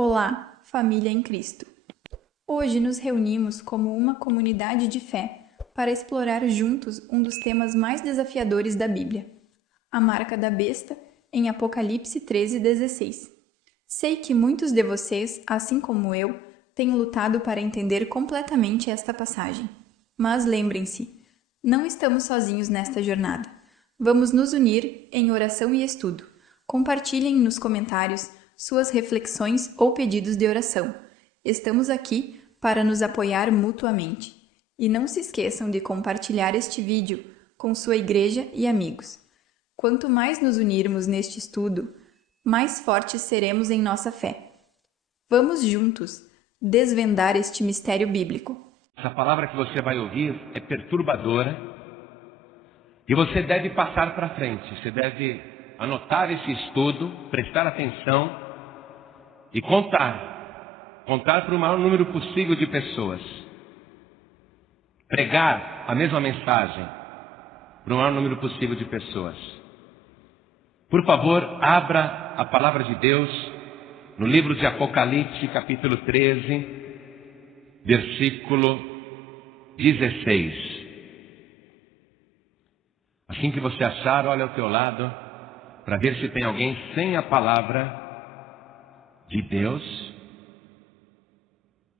Olá, família em Cristo. Hoje nos reunimos como uma comunidade de fé para explorar juntos um dos temas mais desafiadores da Bíblia, a marca da besta em Apocalipse 13:16. Sei que muitos de vocês, assim como eu, têm lutado para entender completamente esta passagem. Mas lembrem-se, não estamos sozinhos nesta jornada. Vamos nos unir em oração e estudo. Compartilhem nos comentários suas reflexões ou pedidos de oração. Estamos aqui para nos apoiar mutuamente. E não se esqueçam de compartilhar este vídeo com sua igreja e amigos. Quanto mais nos unirmos neste estudo, mais fortes seremos em nossa fé. Vamos juntos desvendar este mistério bíblico. Essa palavra que você vai ouvir é perturbadora e você deve passar para frente. Você deve anotar esse estudo, prestar atenção e contar para o maior número possível de pessoas. Pregar a mesma mensagem para o maior número possível de pessoas. Por favor, abra a palavra de Deus no livro de Apocalipse, capítulo 13, versículo 16. Assim que você achar, olha ao teu lado para ver se tem alguém sem a palavra de Deus.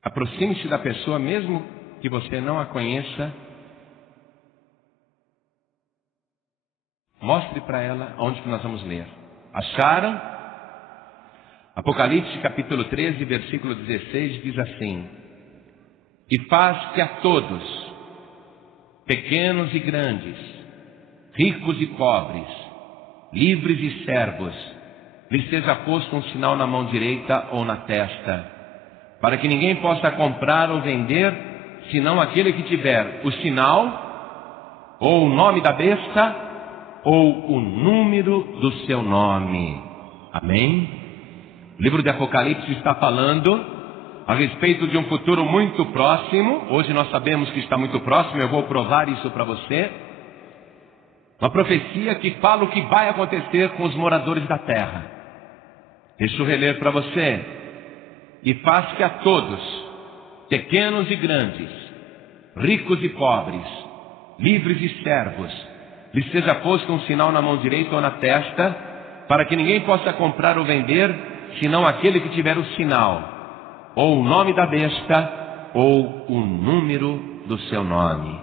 Aproxime-se da pessoa, mesmo que você não a conheça. Mostre para ela onde que nós vamos ler. Acharam? Apocalipse capítulo 13, versículo 16 diz assim: E faz que a todos, pequenos e grandes, ricos e pobres, livres e servos, lhes seja posto um sinal na mão direita ou na testa, para que ninguém possa comprar ou vender, senão aquele que tiver o sinal, ou o nome da besta, ou o número do seu nome. Amém? O livro de Apocalipse está falando a respeito de um futuro muito próximo. Hoje nós sabemos que está muito próximo, eu vou provar isso para você. Uma profecia que fala o que vai acontecer com os moradores da terra. Deixa eu reler para você. E faz que a todos, pequenos e grandes, ricos e pobres, livres e servos, lhes seja posto um sinal na mão direita ou na testa, para que ninguém possa comprar ou vender, senão aquele que tiver o sinal, ou o nome da besta, ou o número do seu nome.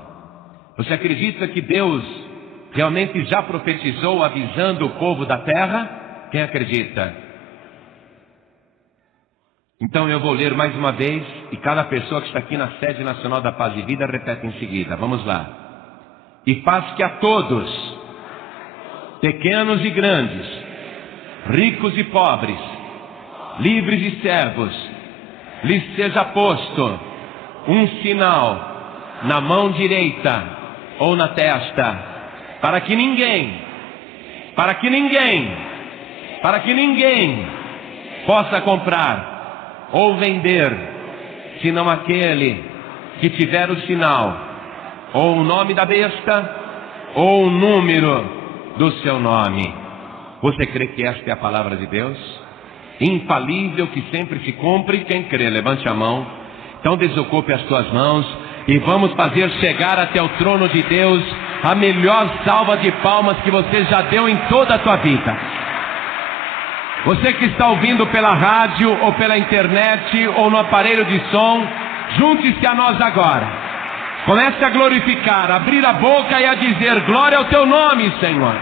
Você acredita que Deus realmente já profetizou avisando o povo da terra? Quem acredita? Então eu vou ler mais uma vez e cada pessoa que está aqui na sede nacional da Paz e Vida repete em seguida. Vamos lá. E faz que a todos, pequenos e grandes, ricos e pobres, livres e servos, lhes seja posto um sinal na mão direita ou na testa, para que ninguém possa comprar ou vender, senão aquele que tiver o sinal, ou o nome da besta, ou o número do seu nome. Você crê que esta é a palavra de Deus? Infalível, que sempre se cumpre. Quem crê, levante a mão. Então desocupe as tuas mãos e vamos fazer chegar até o trono de Deus a melhor salva de palmas que você já deu em toda a tua vida. Você que está ouvindo pela rádio ou pela internet ou no aparelho de som, junte-se a nós agora. Comece a glorificar, a abrir a boca e a dizer: glória ao teu nome, Senhor.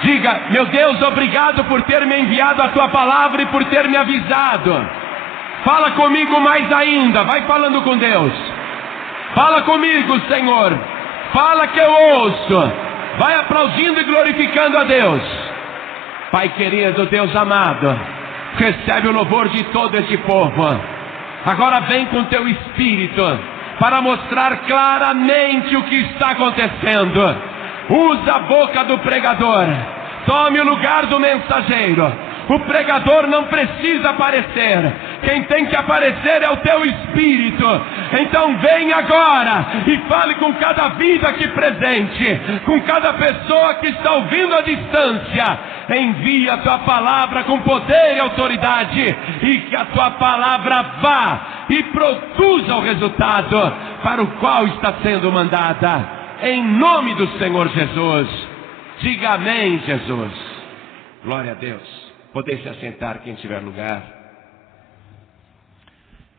Diga: meu Deus, obrigado por ter me enviado a tua palavra e por ter me avisado. Fala comigo mais ainda, vai falando com Deus. Fala comigo, Senhor. Fala que eu ouço. Vai aplaudindo e glorificando a Deus. Pai querido, Deus amado, recebe o louvor de todo este povo. Agora vem com teu Espírito para mostrar claramente o que está acontecendo. Usa a boca do pregador, tome o lugar do mensageiro. O pregador não precisa aparecer, Quem tem que aparecer é o teu Espírito. Então vem agora e fale com cada vida aqui presente, com cada pessoa que está ouvindo à distância. Envia a tua palavra com poder e autoridade, e que a tua palavra vá e produza o resultado para o qual está sendo mandada. Em nome do Senhor Jesus. Diga amém, Jesus. Glória a Deus. Podem se assentar quem tiver lugar.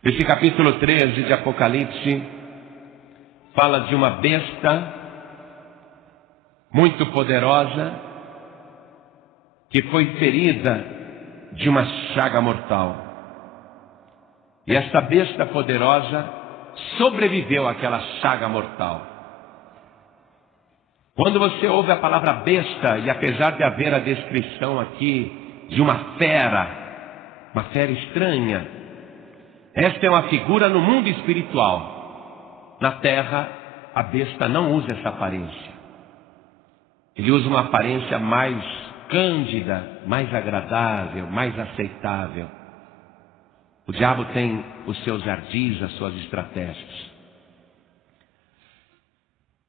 Esse capítulo 13 de Apocalipse fala de uma besta muito poderosa que foi ferida de uma chaga mortal. E esta besta poderosa sobreviveu àquela chaga mortal. Quando você ouve a palavra besta, e apesar de haver a descrição aqui de uma fera estranha, esta é uma figura no mundo espiritual. Na terra, a besta não usa essa aparência. Ele usa uma aparência mais cândida, mais agradável, mais aceitável. O diabo tem os seus ardis, as suas estratégias.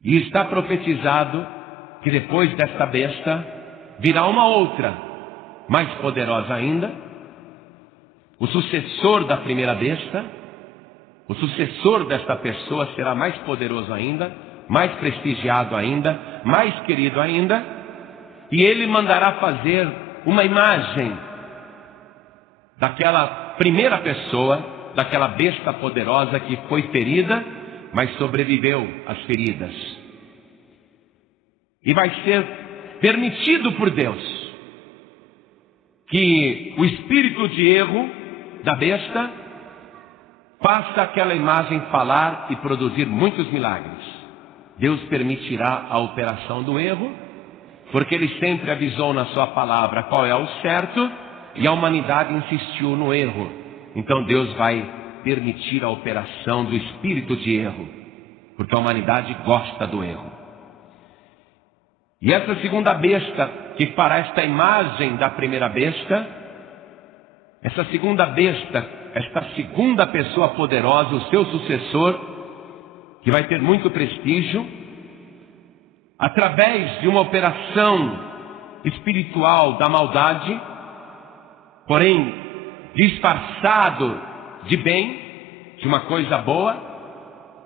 E está profetizado que depois desta besta virá uma outra, mais poderosa ainda, o sucessor da primeira besta. O sucessor desta pessoa será mais poderoso ainda, mais prestigiado ainda, mais querido ainda, e ele mandará fazer uma imagem daquela primeira pessoa, daquela besta poderosa que foi ferida, mas sobreviveu às feridas. E vai ser permitido por Deus que o espírito de erro da besta faça aquela imagem falar e produzir muitos milagres. Deus permitirá a operação do erro, porque Ele sempre avisou na sua palavra qual é o certo, e a humanidade insistiu no erro. Então Deus vai permitir a operação do espírito de erro, porque a humanidade gosta do erro. E essa segunda besta, que fará esta imagem da primeira besta, essa segunda besta, esta segunda pessoa poderosa, o seu sucessor, que vai ter muito prestígio, através de uma operação espiritual da maldade, porém disfarçado de bem, de uma coisa boa,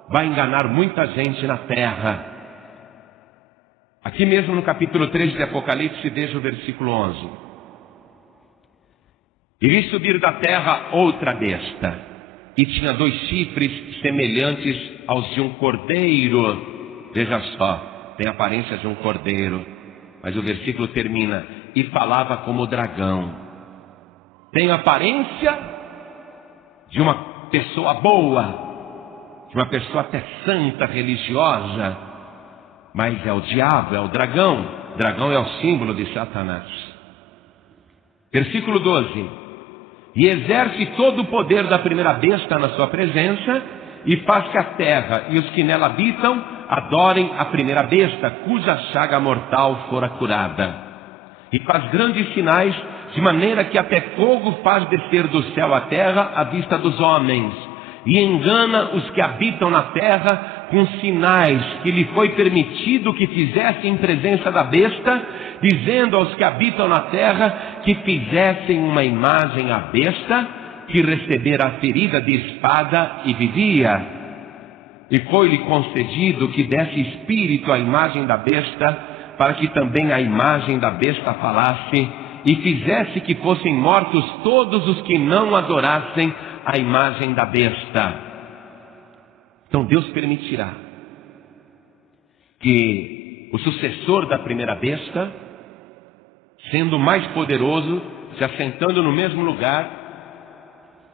vai enganar muita gente na terra. Aqui mesmo no capítulo 13 de Apocalipse, veja o versículo 11. E vi subir da terra outra besta, e tinha 2 chifres semelhantes aos de um cordeiro. Veja só, tem a aparência de um cordeiro, mas o versículo termina: e falava como dragão. Tem a aparência de uma pessoa boa, de uma pessoa até santa, religiosa, mas é o diabo, é o dragão. Dragão é o símbolo de Satanás. Versículo 12: e exerce todo o poder da primeira besta na sua presença, e faz que a terra e os que nela habitam adorem a primeira besta, cuja chaga mortal fora curada. E faz grandes sinais, de maneira que até fogo faz descer do céu à terra à vista dos homens, e engana os que habitam na terra com sinais que lhe foi permitido que fizesse em presença da besta, dizendo aos que habitam na terra que fizessem uma imagem à besta, que recebera a ferida de espada e vivia. E foi-lhe concedido que desse espírito à imagem da besta, para que também a imagem da besta falasse, e fizesse que fossem mortos todos os que não adorassem a imagem da besta. Então Deus permitirá que o sucessor da primeira besta, sendo mais poderoso, se assentando no mesmo lugar,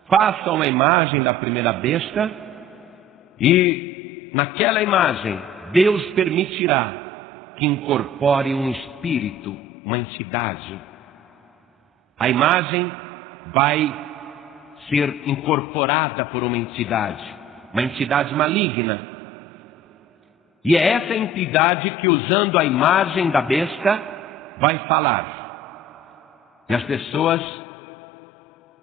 faça uma imagem da primeira besta, e naquela imagem Deus permitirá que incorpore um espírito, uma entidade. A imagem vai ser incorporada por uma entidade maligna. E é essa entidade que, usando a imagem da besta, vai falar. E as pessoas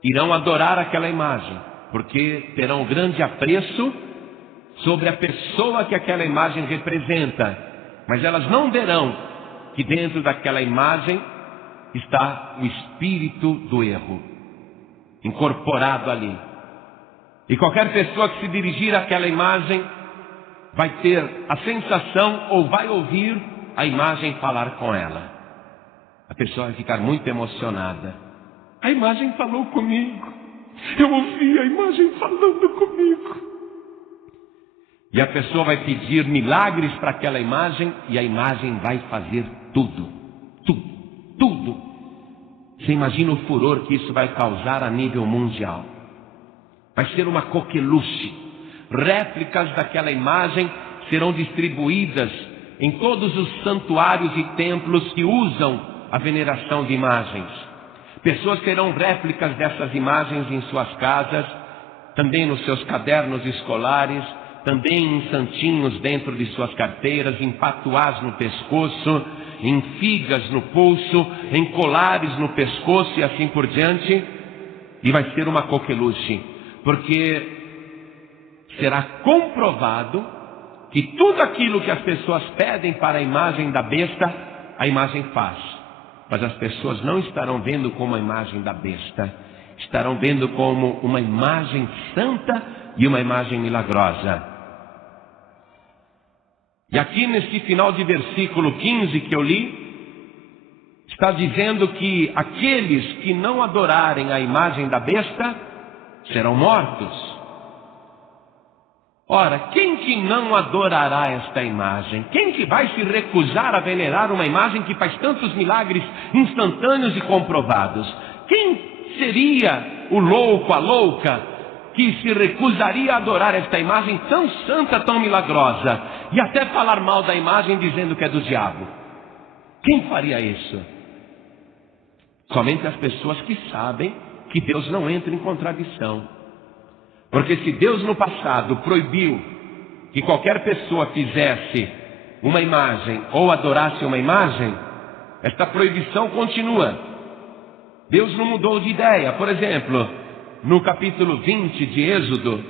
irão adorar aquela imagem, porque terão grande apreço sobre a pessoa que aquela imagem representa, mas elas não verão que dentro daquela imagem está o espírito do erro, incorporado ali. E qualquer pessoa que se dirigir àquela imagem vai ter a sensação ou vai ouvir a imagem falar com ela. A pessoa vai ficar muito emocionada. A imagem falou comigo. Eu ouvi a imagem falando comigo. E a pessoa vai pedir milagres para aquela imagem e a imagem vai fazer tudo. Tudo. Você imagina o furor que isso vai causar a nível mundial. Vai ser uma coqueluche. Réplicas daquela imagem serão distribuídas em todos os santuários e templos que usam a veneração de imagens. Pessoas terão réplicas dessas imagens em suas casas, também nos seus cadernos escolares, também em santinhos dentro de suas carteiras, em patuás no pescoço, em figas no pulso, em colares no pescoço e assim por diante. E vai ser uma coqueluche, porque será comprovado que tudo aquilo que as pessoas pedem para a imagem da besta, a imagem faz. Mas as pessoas não estarão vendo como a imagem da besta, estarão vendo como uma imagem santa e uma imagem milagrosa. E aqui nesse final de versículo 15 que eu li, está dizendo que aqueles que não adorarem a imagem da besta serão mortos. Ora, quem que não adorará esta imagem? Quem que vai se recusar a venerar uma imagem que faz tantos milagres instantâneos e comprovados? Quem seria o louco, a louca, que se recusaria a adorar esta imagem tão santa, tão milagrosa, e até falar mal da imagem dizendo que é do diabo? Quem faria isso? Somente as pessoas que sabem que Deus não entra em contradição. Porque se Deus no passado proibiu que qualquer pessoa fizesse uma imagem ou adorasse uma imagem, esta proibição continua. Deus não mudou de ideia. Por exemplo, no capítulo 20 de Êxodo,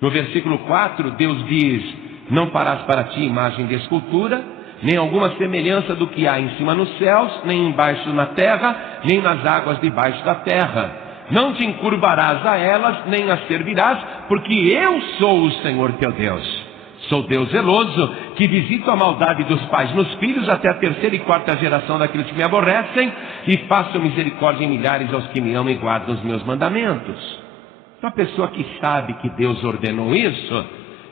no versículo 4, Deus diz: não farás para ti imagem de escultura, nem alguma semelhança do que há em cima nos céus, nem embaixo na terra, nem nas águas debaixo da terra. Não te encurvarás a elas, nem as servirás, porque eu sou o Senhor teu Deus. Sou Deus zeloso, que visito a maldade dos pais nos filhos, até a terceira e quarta geração daqueles que me aborrecem, e faço misericórdia em milhares aos que me amam e guardam os meus mandamentos. Então a pessoa que sabe que Deus ordenou isso,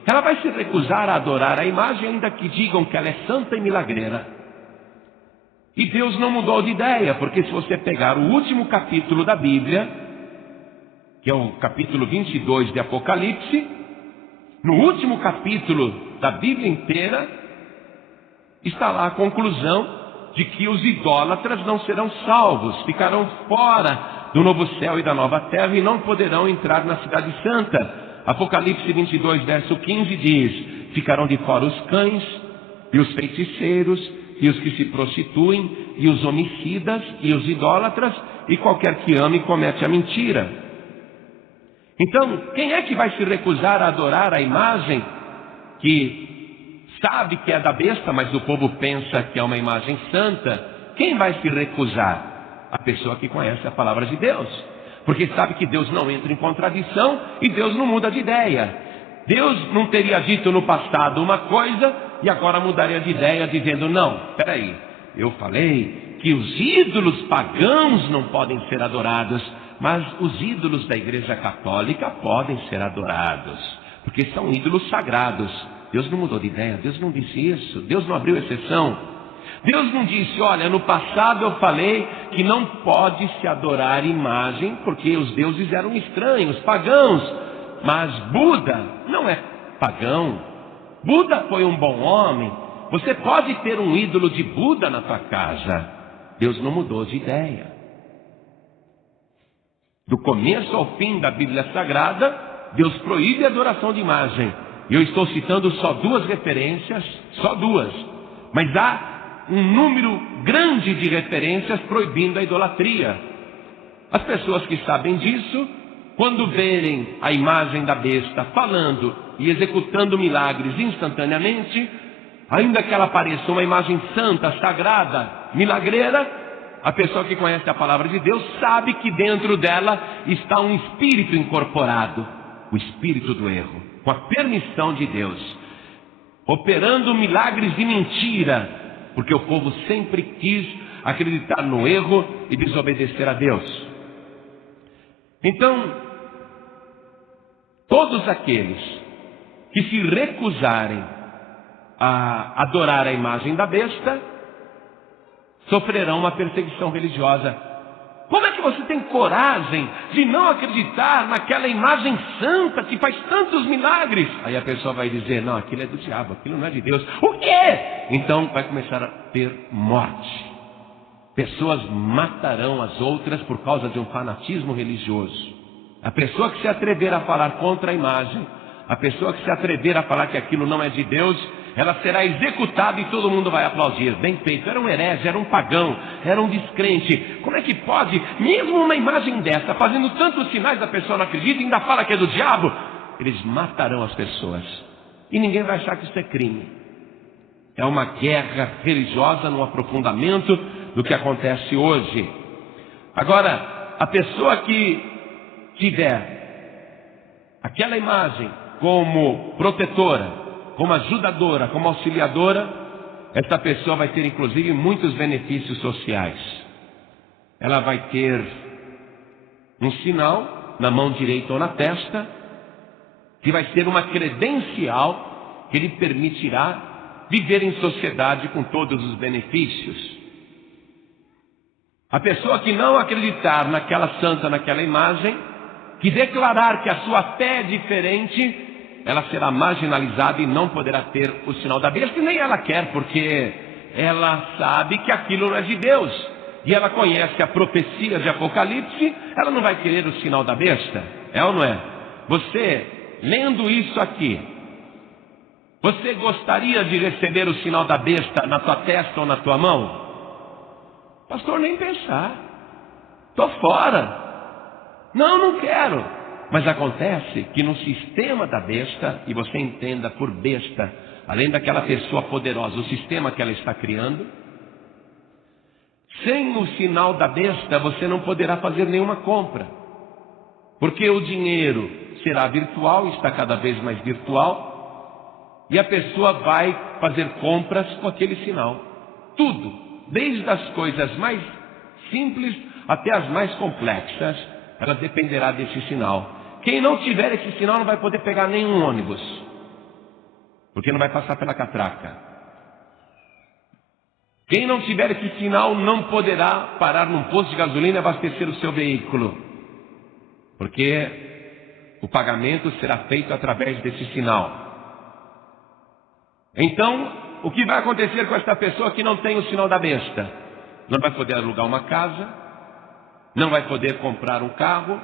ela vai se recusar a adorar a imagem, ainda que digam que ela é santa e milagreira. E Deus não mudou de ideia, porque se você pegar o último capítulo da Bíblia, que é o capítulo 22 de Apocalipse, no último capítulo da Bíblia inteira, está lá a conclusão de que os idólatras não serão salvos, ficarão fora do novo céu e da nova terra e não poderão entrar na cidade santa. Apocalipse 22, verso 15 diz: ficarão de fora os cães e os feiticeiros e os que se prostituem e os homicidas e os idólatras e qualquer que ame e comete a mentira. Então, quem é que vai se recusar a adorar a imagem que sabe que é da besta, mas o povo pensa que é uma imagem santa? Quem vai se recusar? A pessoa que conhece a palavra de Deus, porque sabe que Deus não entra em contradição e Deus não muda de ideia. Deus não teria dito no passado uma coisa e agora mudaria de ideia dizendo: não, peraí, eu falei que os ídolos pagãos não podem ser adorados, mas os ídolos da Igreja Católica podem ser adorados, porque são ídolos sagrados. Deus não mudou de ideia, Deus não disse isso, Deus não abriu exceção. Deus não disse: olha, no passado eu falei que não pode se adorar imagem, porque os deuses eram estranhos, pagãos. Mas Buda não é pagão. Buda foi um bom homem. Você pode ter um ídolo de Buda na tua casa. Deus não mudou de ideia. Do começo ao fim da Bíblia Sagrada, Deus proíbe a adoração de imagem. E eu estou citando só duas referências, só duas. Mas há um número grande de referências proibindo a idolatria. As pessoas que sabem disso, quando verem a imagem da besta falando e executando milagres instantaneamente, ainda que ela pareça uma imagem santa, sagrada, milagreira, a pessoa que conhece a palavra de Deus sabe que dentro dela está um espírito incorporado, o espírito do erro, com a permissão de Deus, operando milagres de mentira, porque o povo sempre quis acreditar no erro e desobedecer a Deus. Então, todos aqueles que se recusarem a adorar a imagem da besta sofrerão uma perseguição religiosa. Como é que você tem coragem de não acreditar naquela imagem santa que faz tantos milagres? Aí a pessoa vai dizer, não, aquilo é do diabo, aquilo não é de Deus. O quê? Então vai começar a ter morte. Pessoas matarão as outras por causa de um fanatismo religioso. A pessoa que se atrever a falar contra a imagem, a pessoa que se atrever a falar que aquilo não é de Deus, ela será executada e todo mundo vai aplaudir. Bem feito, era um herege, era um pagão, era um descrente. Como é que pode, mesmo uma imagem dessa, fazendo tantos sinais, a pessoa não acredita e ainda fala que é do diabo? Eles matarão as pessoas. E ninguém vai achar que isso é crime. É uma guerra religiosa no aprofundamento do que acontece hoje. Agora, a pessoa que tiver aquela imagem como protetora, como ajudadora, como auxiliadora, essa pessoa vai ter inclusive muitos benefícios sociais. Ela vai ter um sinal na mão direita ou na testa, que vai ser uma credencial que lhe permitirá viver em sociedade com todos os benefícios. A pessoa que não acreditar naquela santa, naquela imagem, que declarar que a sua fé é diferente, ela será marginalizada e não poderá ter o sinal da besta, e nem ela quer, porque ela sabe que aquilo não é de Deus, e ela conhece a profecia de Apocalipse, ela não vai querer o sinal da besta, é ou não é? Você, lendo isso aqui, você gostaria de receber o sinal da besta na tua testa ou na tua mão? Pastor, nem pensar, estou fora, não quero. Mas acontece que no sistema da besta, e você entenda por besta, além daquela pessoa poderosa, o sistema que ela está criando, sem o sinal da besta você não poderá fazer nenhuma compra, porque o dinheiro será virtual, está cada vez mais virtual, e a pessoa vai fazer compras com aquele sinal. Tudo, desde as coisas mais simples até as mais complexas, ela dependerá desse sinal. Quem não tiver esse sinal não vai poder pegar nenhum ônibus, porque não vai passar pela catraca. Quem não tiver esse sinal não poderá parar num posto de gasolina e abastecer o seu veículo, porque o pagamento será feito através desse sinal. Então, o que vai acontecer com esta pessoa que não tem o sinal da besta? Não vai poder alugar uma casa, não vai poder comprar um carro,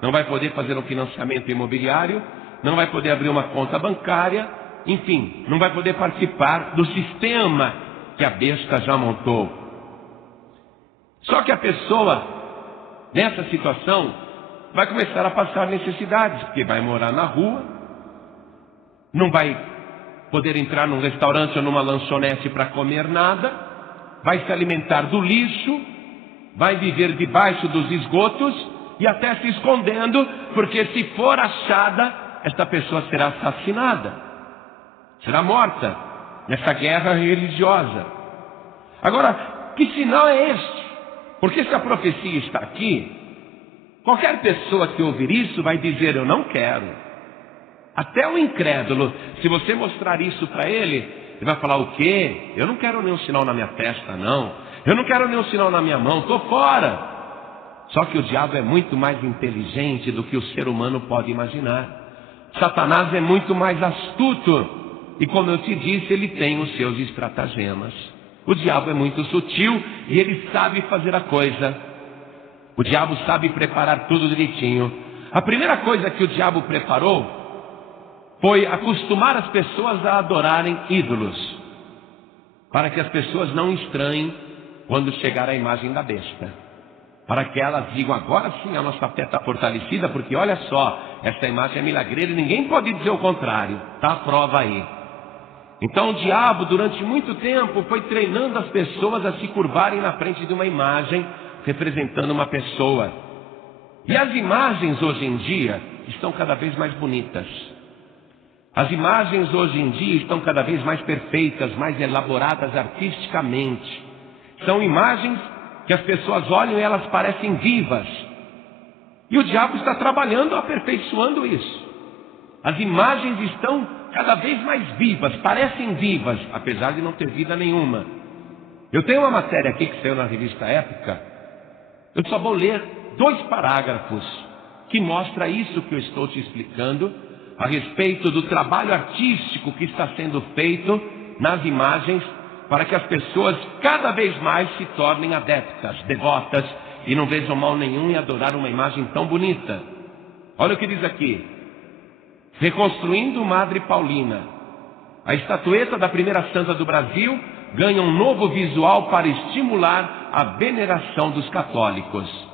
não vai poder fazer um financiamento imobiliário, não vai poder abrir uma conta bancária, enfim, não vai poder participar do sistema que a besta já montou. Só que a pessoa, nessa situação, vai começar a passar necessidades, porque vai morar na rua, não vai poder entrar num restaurante ou numa lanchonete para comer nada, vai se alimentar do lixo, vai viver debaixo dos esgotos, e até se escondendo, porque se for achada, esta pessoa será assassinada, será morta nessa guerra religiosa. Agora, que sinal é este? Porque se a profecia está aqui, qualquer pessoa que ouvir isso vai dizer, eu não quero. Até o incrédulo, se você mostrar isso para ele vai falar, o quê? Eu não quero nenhum sinal na minha testa, não. Eu não quero nenhum sinal na minha mão, estou fora. Só que o diabo é muito mais inteligente do que o ser humano pode imaginar. Satanás é muito mais astuto. E como eu te disse, ele tem os seus estratagemas. O diabo é muito sutil e ele sabe fazer a coisa. O diabo sabe preparar tudo direitinho. A primeira coisa que o diabo preparou foi acostumar as pessoas a adorarem ídolos, para que as pessoas não estranhem quando chegar a imagem da besta. para que elas digam: agora sim a nossa fé está fortalecida, porque olha só, essa imagem é milagreira e ninguém pode dizer o contrário, está a prova aí. Então o diabo durante muito tempo foi treinando as pessoas a se curvarem na frente de uma imagem representando uma pessoa. E as imagens hoje em dia estão cada vez mais bonitas. As imagens hoje em dia estão cada vez mais perfeitas, mais elaboradas artisticamente. São imagens que as pessoas olham e elas parecem vivas. E o diabo está trabalhando, aperfeiçoando isso. As imagens estão cada vez mais vivas, parecem vivas, apesar de não ter vida nenhuma. Eu tenho uma matéria aqui que saiu na revista Época. Eu só vou ler 2 parágrafos que mostra isso que eu estou te explicando a respeito do trabalho artístico que está sendo feito nas imagens para que as pessoas cada vez mais se tornem adeptas, devotas e não vejam mal nenhum em adorar uma imagem tão bonita. Olha o que diz aqui: reconstruindo Madre Paulina, a estatueta da primeira santa do Brasil ganha um novo visual para estimular a veneração dos católicos.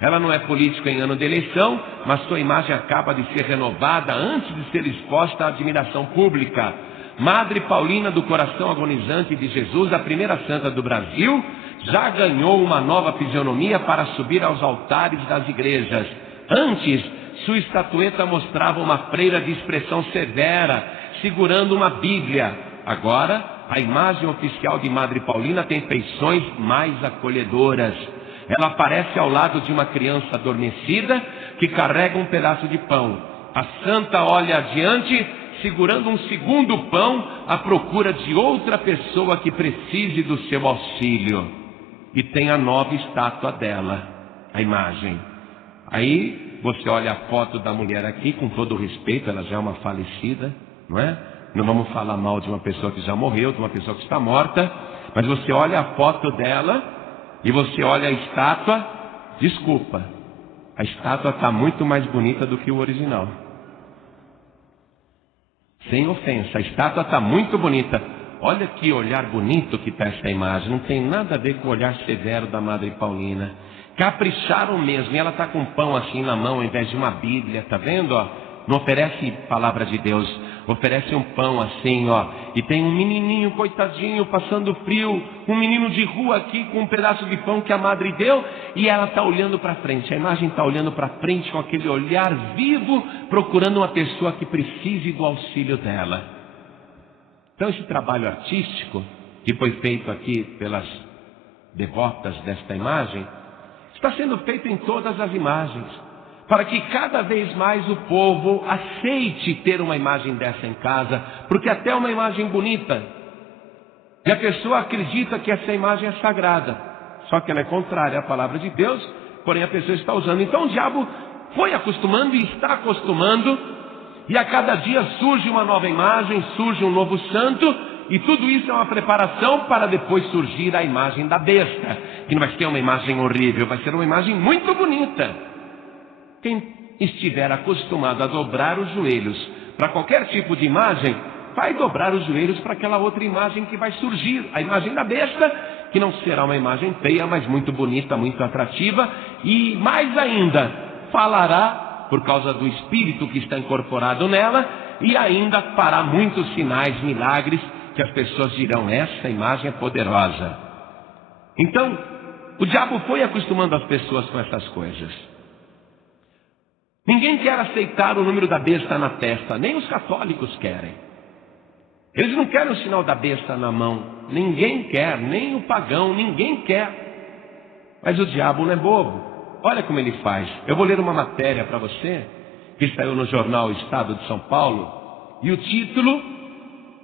Ela não é política em ano de eleição, mas sua imagem acaba de ser renovada antes de ser exposta à admiração pública. Madre Paulina do Coração Agonizante de Jesus, a primeira santa do Brasil, já ganhou uma nova fisionomia para subir aos altares das igrejas. Antes, sua estatueta mostrava uma freira de expressão severa, segurando uma Bíblia. Agora, a imagem oficial de Madre Paulina tem feições mais acolhedoras. Ela aparece ao lado de uma criança adormecida que carrega um pedaço de pão. A santa olha adiante, segurando um segundo pão, à procura de outra pessoa que precise do seu auxílio. E tem a nova estátua dela, a imagem. Aí você olha a foto da mulher aqui, com todo o respeito, ela já é uma falecida, não é? Não vamos falar mal de uma pessoa que já morreu, de uma pessoa que está morta, mas você olha a foto dela e você olha a estátua. Desculpa, a estátua está muito mais bonita do que o original. Sem ofensa, a estátua está muito bonita. Olha que olhar bonito que está essa imagem. Não tem nada a ver com o olhar severo da Madre Paulina. Capricharam mesmo. E ela está com um pão assim na mão, ao invés de uma Bíblia. Está vendo? Ó? Não oferece palavra de Deus. Oferece um pão assim, ó. E tem um menininho, coitadinho, passando frio. Um menino de rua aqui com um pedaço de pão que a madre deu. E ela está olhando para frente. A imagem está olhando para frente com aquele olhar vivo, procurando uma pessoa que precise do auxílio dela. Então esse trabalho artístico que foi feito aqui pelas devotas desta imagem está sendo feito em todas as imagens, para que cada vez mais o povo aceite ter uma imagem dessa em casa, porque até é uma imagem bonita, e a pessoa acredita que essa imagem é sagrada, só que ela é contrária à palavra de Deus, porém a pessoa está usando. Então o diabo foi acostumando e está acostumando, e a cada dia surge uma nova imagem, surge um novo santo, e tudo isso é uma preparação para depois surgir a imagem da besta, que não vai ser uma imagem horrível, vai ser uma imagem muito bonita. Quem estiver acostumado a dobrar os joelhos para qualquer tipo de imagem, vai dobrar os joelhos para aquela outra imagem que vai surgir, a imagem da besta, que não será uma imagem feia, mas muito bonita, muito atrativa, e mais ainda, falará por causa do espírito que está incorporado nela, e ainda fará muitos sinais, milagres, que as pessoas dirão: essa imagem é poderosa. Então, o diabo foi acostumando as pessoas com essas coisas. Ninguém quer aceitar o número da besta na testa, nem os católicos querem. Eles não querem o sinal da besta na mão, ninguém quer, nem o pagão, ninguém quer. Mas o diabo não é bobo. Olha como ele faz. Eu vou ler uma matéria para você, que saiu no jornal Estado de São Paulo, e o título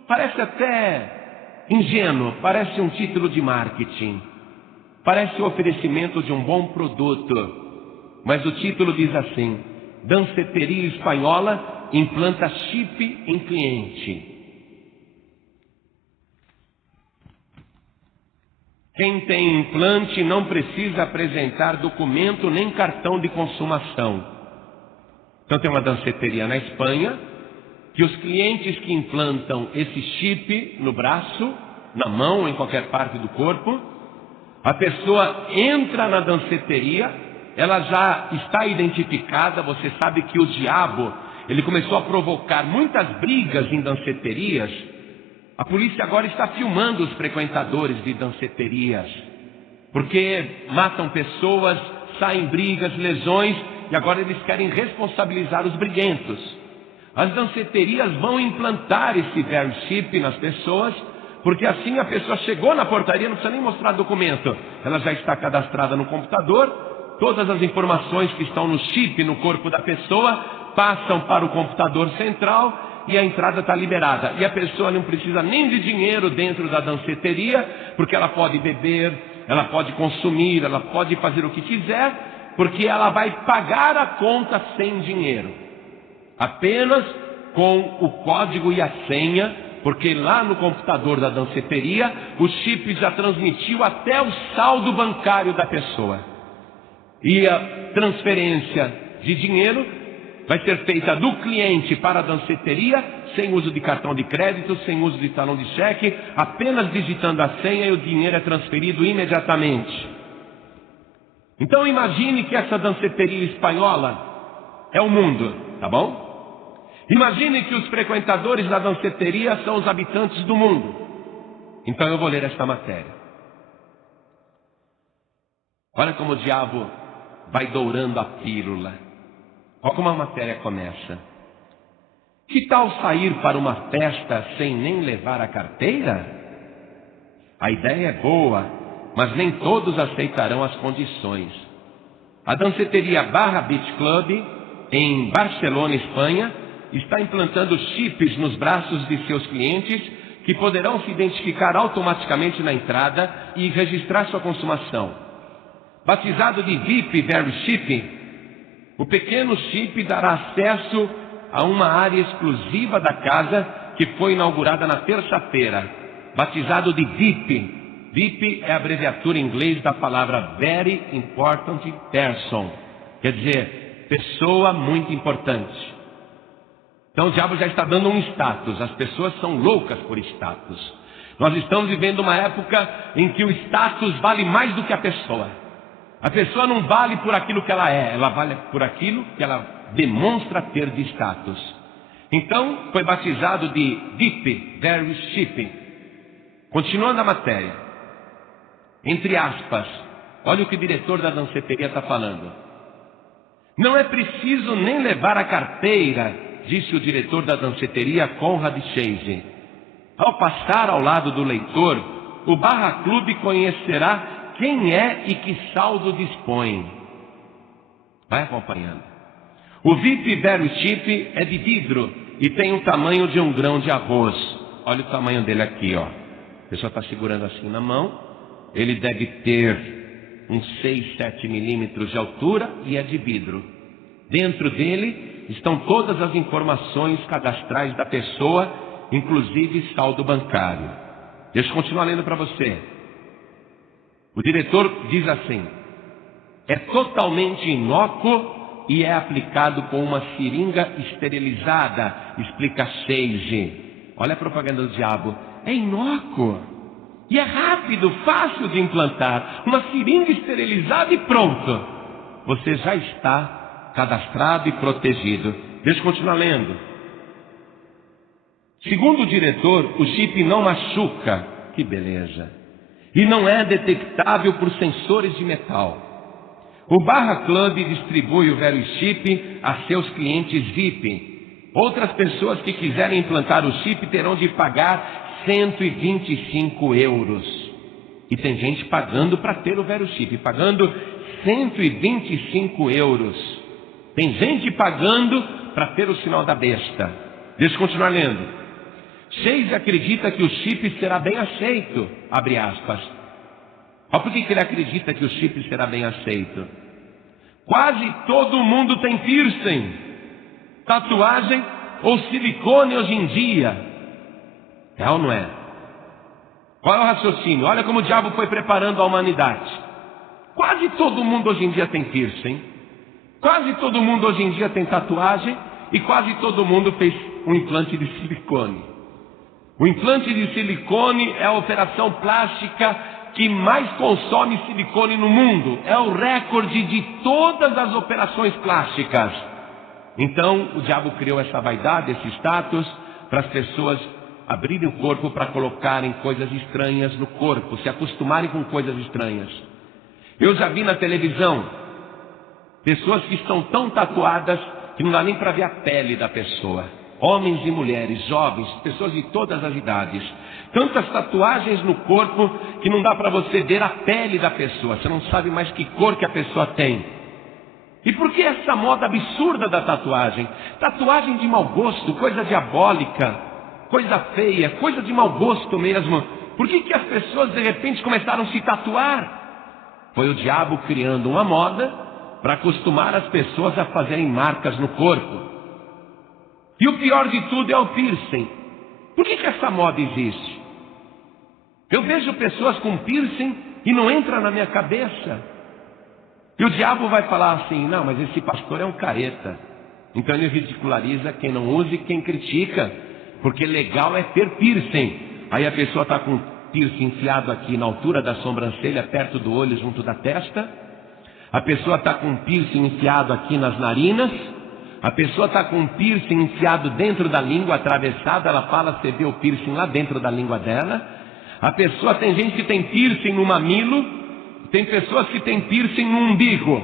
parece até ingênuo, parece um título de marketing, parece o oferecimento de um bom produto, mas o título diz assim: danceteria espanhola implanta chip em cliente. Quem tem implante não precisa apresentar documento nem cartão de consumação. Então tem uma danceteria na Espanha, que os clientes que implantam esse chip no braço, na mão ou em qualquer parte do corpo, A pessoa entra na danceteria, ela já está identificada. Você sabe que o diabo, ele começou a provocar muitas brigas em danceterias. A polícia agora está filmando os frequentadores de danceterias, porque matam pessoas, saem brigas, lesões, e agora eles querem responsabilizar os briguentos. As danceterias vão implantar esse very chip nas pessoas, porque assim a pessoa chegou na portaria, não precisa nem mostrar documento, ela já está cadastrada no computador, todas as informações que estão no chip, no corpo da pessoa, passam para o computador central e a entrada está liberada. E a pessoa não precisa nem de dinheiro dentro da danceteria, porque ela pode beber, ela pode consumir, ela pode fazer o que quiser, porque ela vai pagar a conta sem dinheiro, apenas com o código e a senha, porque lá no computador da danceteria, o chip já transmitiu até o saldo bancário da pessoa. E a transferência de dinheiro vai ser feita do cliente para a danceteria, sem uso de cartão de crédito, sem uso de talão de cheque, apenas digitando a senha e o dinheiro é transferido imediatamente. Então imagine que essa danceteria espanhola é o mundo, tá bom? Imagine que os frequentadores da danceteria são os habitantes do mundo. Então eu vou ler esta matéria. Olha como o diabo vai dourando a pílula. Olha como a matéria começa. Que tal sair para uma festa sem nem levar a carteira? A ideia é boa, mas nem todos aceitarão as condições. A danceteria Barra Beach Club, em Barcelona, Espanha, está implantando chips nos braços de seus clientes que poderão se identificar automaticamente na entrada e registrar sua consumação. Batizado de VIP Very Chip, o pequeno chip dará acesso a uma área exclusiva da casa que foi inaugurada na terça-feira. Batizado de VIP. VIP é a abreviatura em inglês da palavra Very Important Person, quer dizer, pessoa muito importante. Então o diabo já está dando um status. As pessoas são loucas por status. Nós estamos vivendo uma época em que o status vale mais do que a pessoa. A pessoa não vale por aquilo que ela é, ela vale por aquilo que ela demonstra ter de status. Então foi batizado de VIP Very Chip. Continuando a matéria, entre aspas, olha o que o diretor da danceteria está falando. Não é preciso nem levar a carteira, disse o diretor da danceteria, Conrad Chase. Ao passar ao lado do leitor, o Barra Clube conhecerá quem é e que saldo dispõe. Vai acompanhando. O VIP Very Chip é de vidro e tem o tamanho de um grão de arroz. Olha o tamanho dele aqui, ó. A pessoa está segurando assim na mão. Ele deve ter uns 6, 7 milímetros de altura e é de vidro. Dentro dele estão todas as informações cadastrais da pessoa, inclusive saldo bancário. Deixa eu continuar lendo para você. O diretor diz assim: é totalmente inócuo e é aplicado com uma seringa esterilizada, explica Chase. Olha a propaganda do diabo. É inócuo e é rápido, fácil de implantar. Uma seringa esterilizada e pronto. Você já está cadastrado e protegido. Deixa eu continuar lendo. Segundo o diretor, o chip não machuca. Que beleza. E não é detectável por sensores de metal. O Barra Club distribui o Very Chip a seus clientes VIP. Outras pessoas que quiserem implantar o chip terão de pagar 125 euros. E tem gente pagando para ter o Very Chip, pagando 125 euros. Tem gente pagando para ter o sinal da besta. Deixa eu continuar lendo. Chase acredita que o chip será bem aceito, abre aspas. Olha por que ele acredita que o chip será bem aceito. Quase todo mundo tem piercing, tatuagem ou silicone hoje em dia. É ou não é? Qual é o raciocínio? Olha como o diabo foi preparando a humanidade. Quase todo mundo hoje em dia tem piercing. Quase todo mundo hoje em dia tem tatuagem e quase todo mundo fez um implante de silicone. O implante de silicone é a operação plástica que mais consome silicone no mundo. É o recorde de todas as operações plásticas. Então, o diabo criou essa vaidade, esse status, para as pessoas abrirem o corpo para colocarem coisas estranhas no corpo, se acostumarem com coisas estranhas. Eu já vi na televisão pessoas que estão tão tatuadas que não dá nem para ver a pele da pessoa. Homens e mulheres, jovens, pessoas de todas as idades. Tantas tatuagens no corpo que não dá para você ver a pele da pessoa. Você não sabe mais que cor que a pessoa tem. E por que essa moda absurda da tatuagem? Tatuagem de mau gosto, coisa diabólica, coisa feia, coisa de mau gosto mesmo. Por que as pessoas de repente começaram a se tatuar? Foi o diabo criando uma moda para acostumar as pessoas a fazerem marcas no corpo. E o pior de tudo é o piercing. Por que essa moda existe? Eu vejo pessoas com piercing e não entra na minha cabeça. E o diabo vai falar assim, não, mas esse pastor é um careta. Então ele ridiculariza quem não usa e quem critica. Porque legal é ter piercing. Aí a pessoa está com piercing enfiado aqui na altura da sobrancelha, perto do olho, junto da testa. A pessoa está com piercing enfiado aqui nas narinas. A pessoa está com um piercing enfiado dentro da língua, atravessado. Ela fala, você vê o piercing lá dentro da língua dela. A pessoa, tem gente que tem piercing no mamilo. Tem pessoas que tem piercing no umbigo.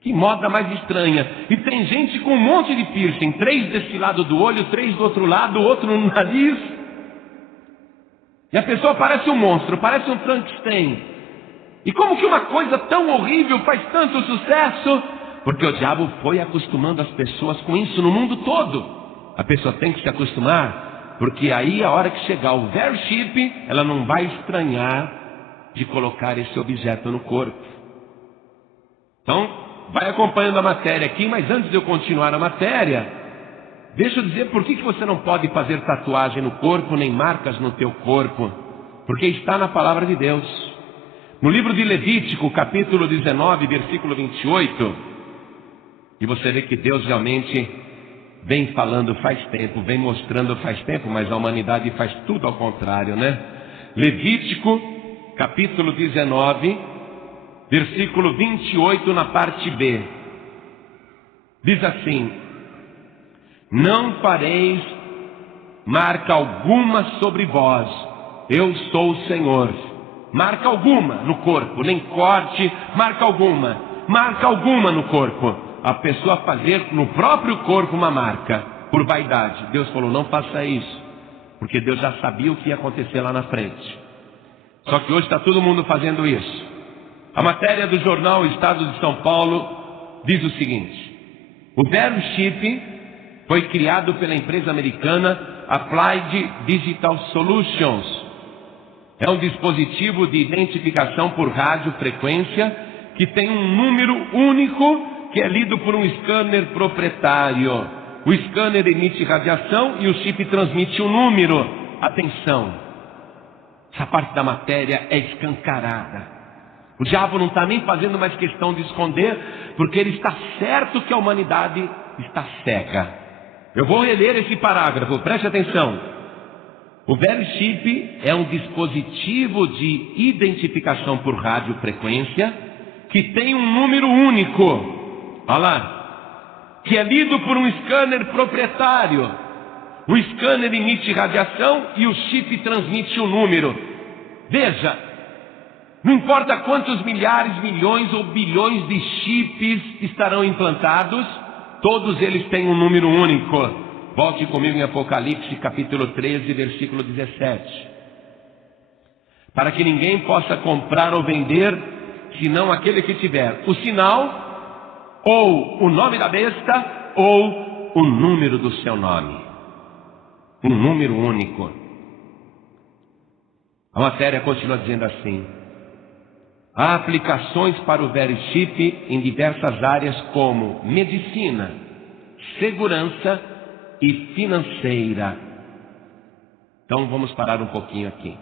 Que moda mais estranha. E tem gente com um monte de piercing. 3 desse lado do olho, 3 do outro lado, outro no nariz. E a pessoa parece um monstro, parece um Frankenstein. E como que uma coisa tão horrível faz tanto sucesso? Porque o diabo foi acostumando as pessoas com isso no mundo todo. A pessoa tem que se acostumar, porque aí a hora que chegar o worship, ela não vai estranhar de colocar esse objeto no corpo. Então, vai acompanhando a matéria aqui, mas antes de eu continuar a matéria, deixa eu dizer por que você não pode fazer tatuagem no corpo, nem marcas no teu corpo. Porque está na palavra de Deus. No livro de Levítico, capítulo 19, versículo 28, e você vê que Deus realmente vem falando faz tempo, vem mostrando faz tempo, mas a humanidade faz tudo ao contrário, né? Levítico, capítulo 19, versículo 28, na parte B. Diz assim: não fareis marca alguma sobre vós, eu sou o Senhor. Marca alguma no corpo, nem corte, marca alguma no corpo. A pessoa fazer no próprio corpo uma marca, por vaidade. Deus falou, não faça isso, porque Deus já sabia o que ia acontecer lá na frente. Só que hoje está todo mundo fazendo isso. A matéria do jornal Estado de São Paulo diz o seguinte: o VerboChip foi criado pela empresa americana Applied Digital Solutions. É um dispositivo de identificação por radiofrequência que tem um número único que é lido por um scanner proprietário. O scanner emite radiação e o chip transmite um número. Atenção, essa parte da matéria é escancarada. O diabo não está nem fazendo mais questão de esconder, porque ele está certo que a humanidade está cega. Eu vou reler esse parágrafo, preste atenção. O VerboChip é um dispositivo de identificação por radiofrequência que tem um número único, olha lá, que é lido por um scanner proprietário. O scanner emite radiação e o chip transmite um número. Veja, não importa quantos milhares, milhões ou bilhões de chips estarão implantados, todos eles têm um número único. Volte comigo em Apocalipse, capítulo 13, versículo 17. Para que ninguém possa comprar ou vender, senão aquele que tiver o sinal, ou o nome da besta, ou o número do seu nome. Um número único. A matéria continua dizendo assim: há aplicações para o VerboChip em diversas áreas como medicina, segurança e financeira. Então vamos parar um pouquinho aqui.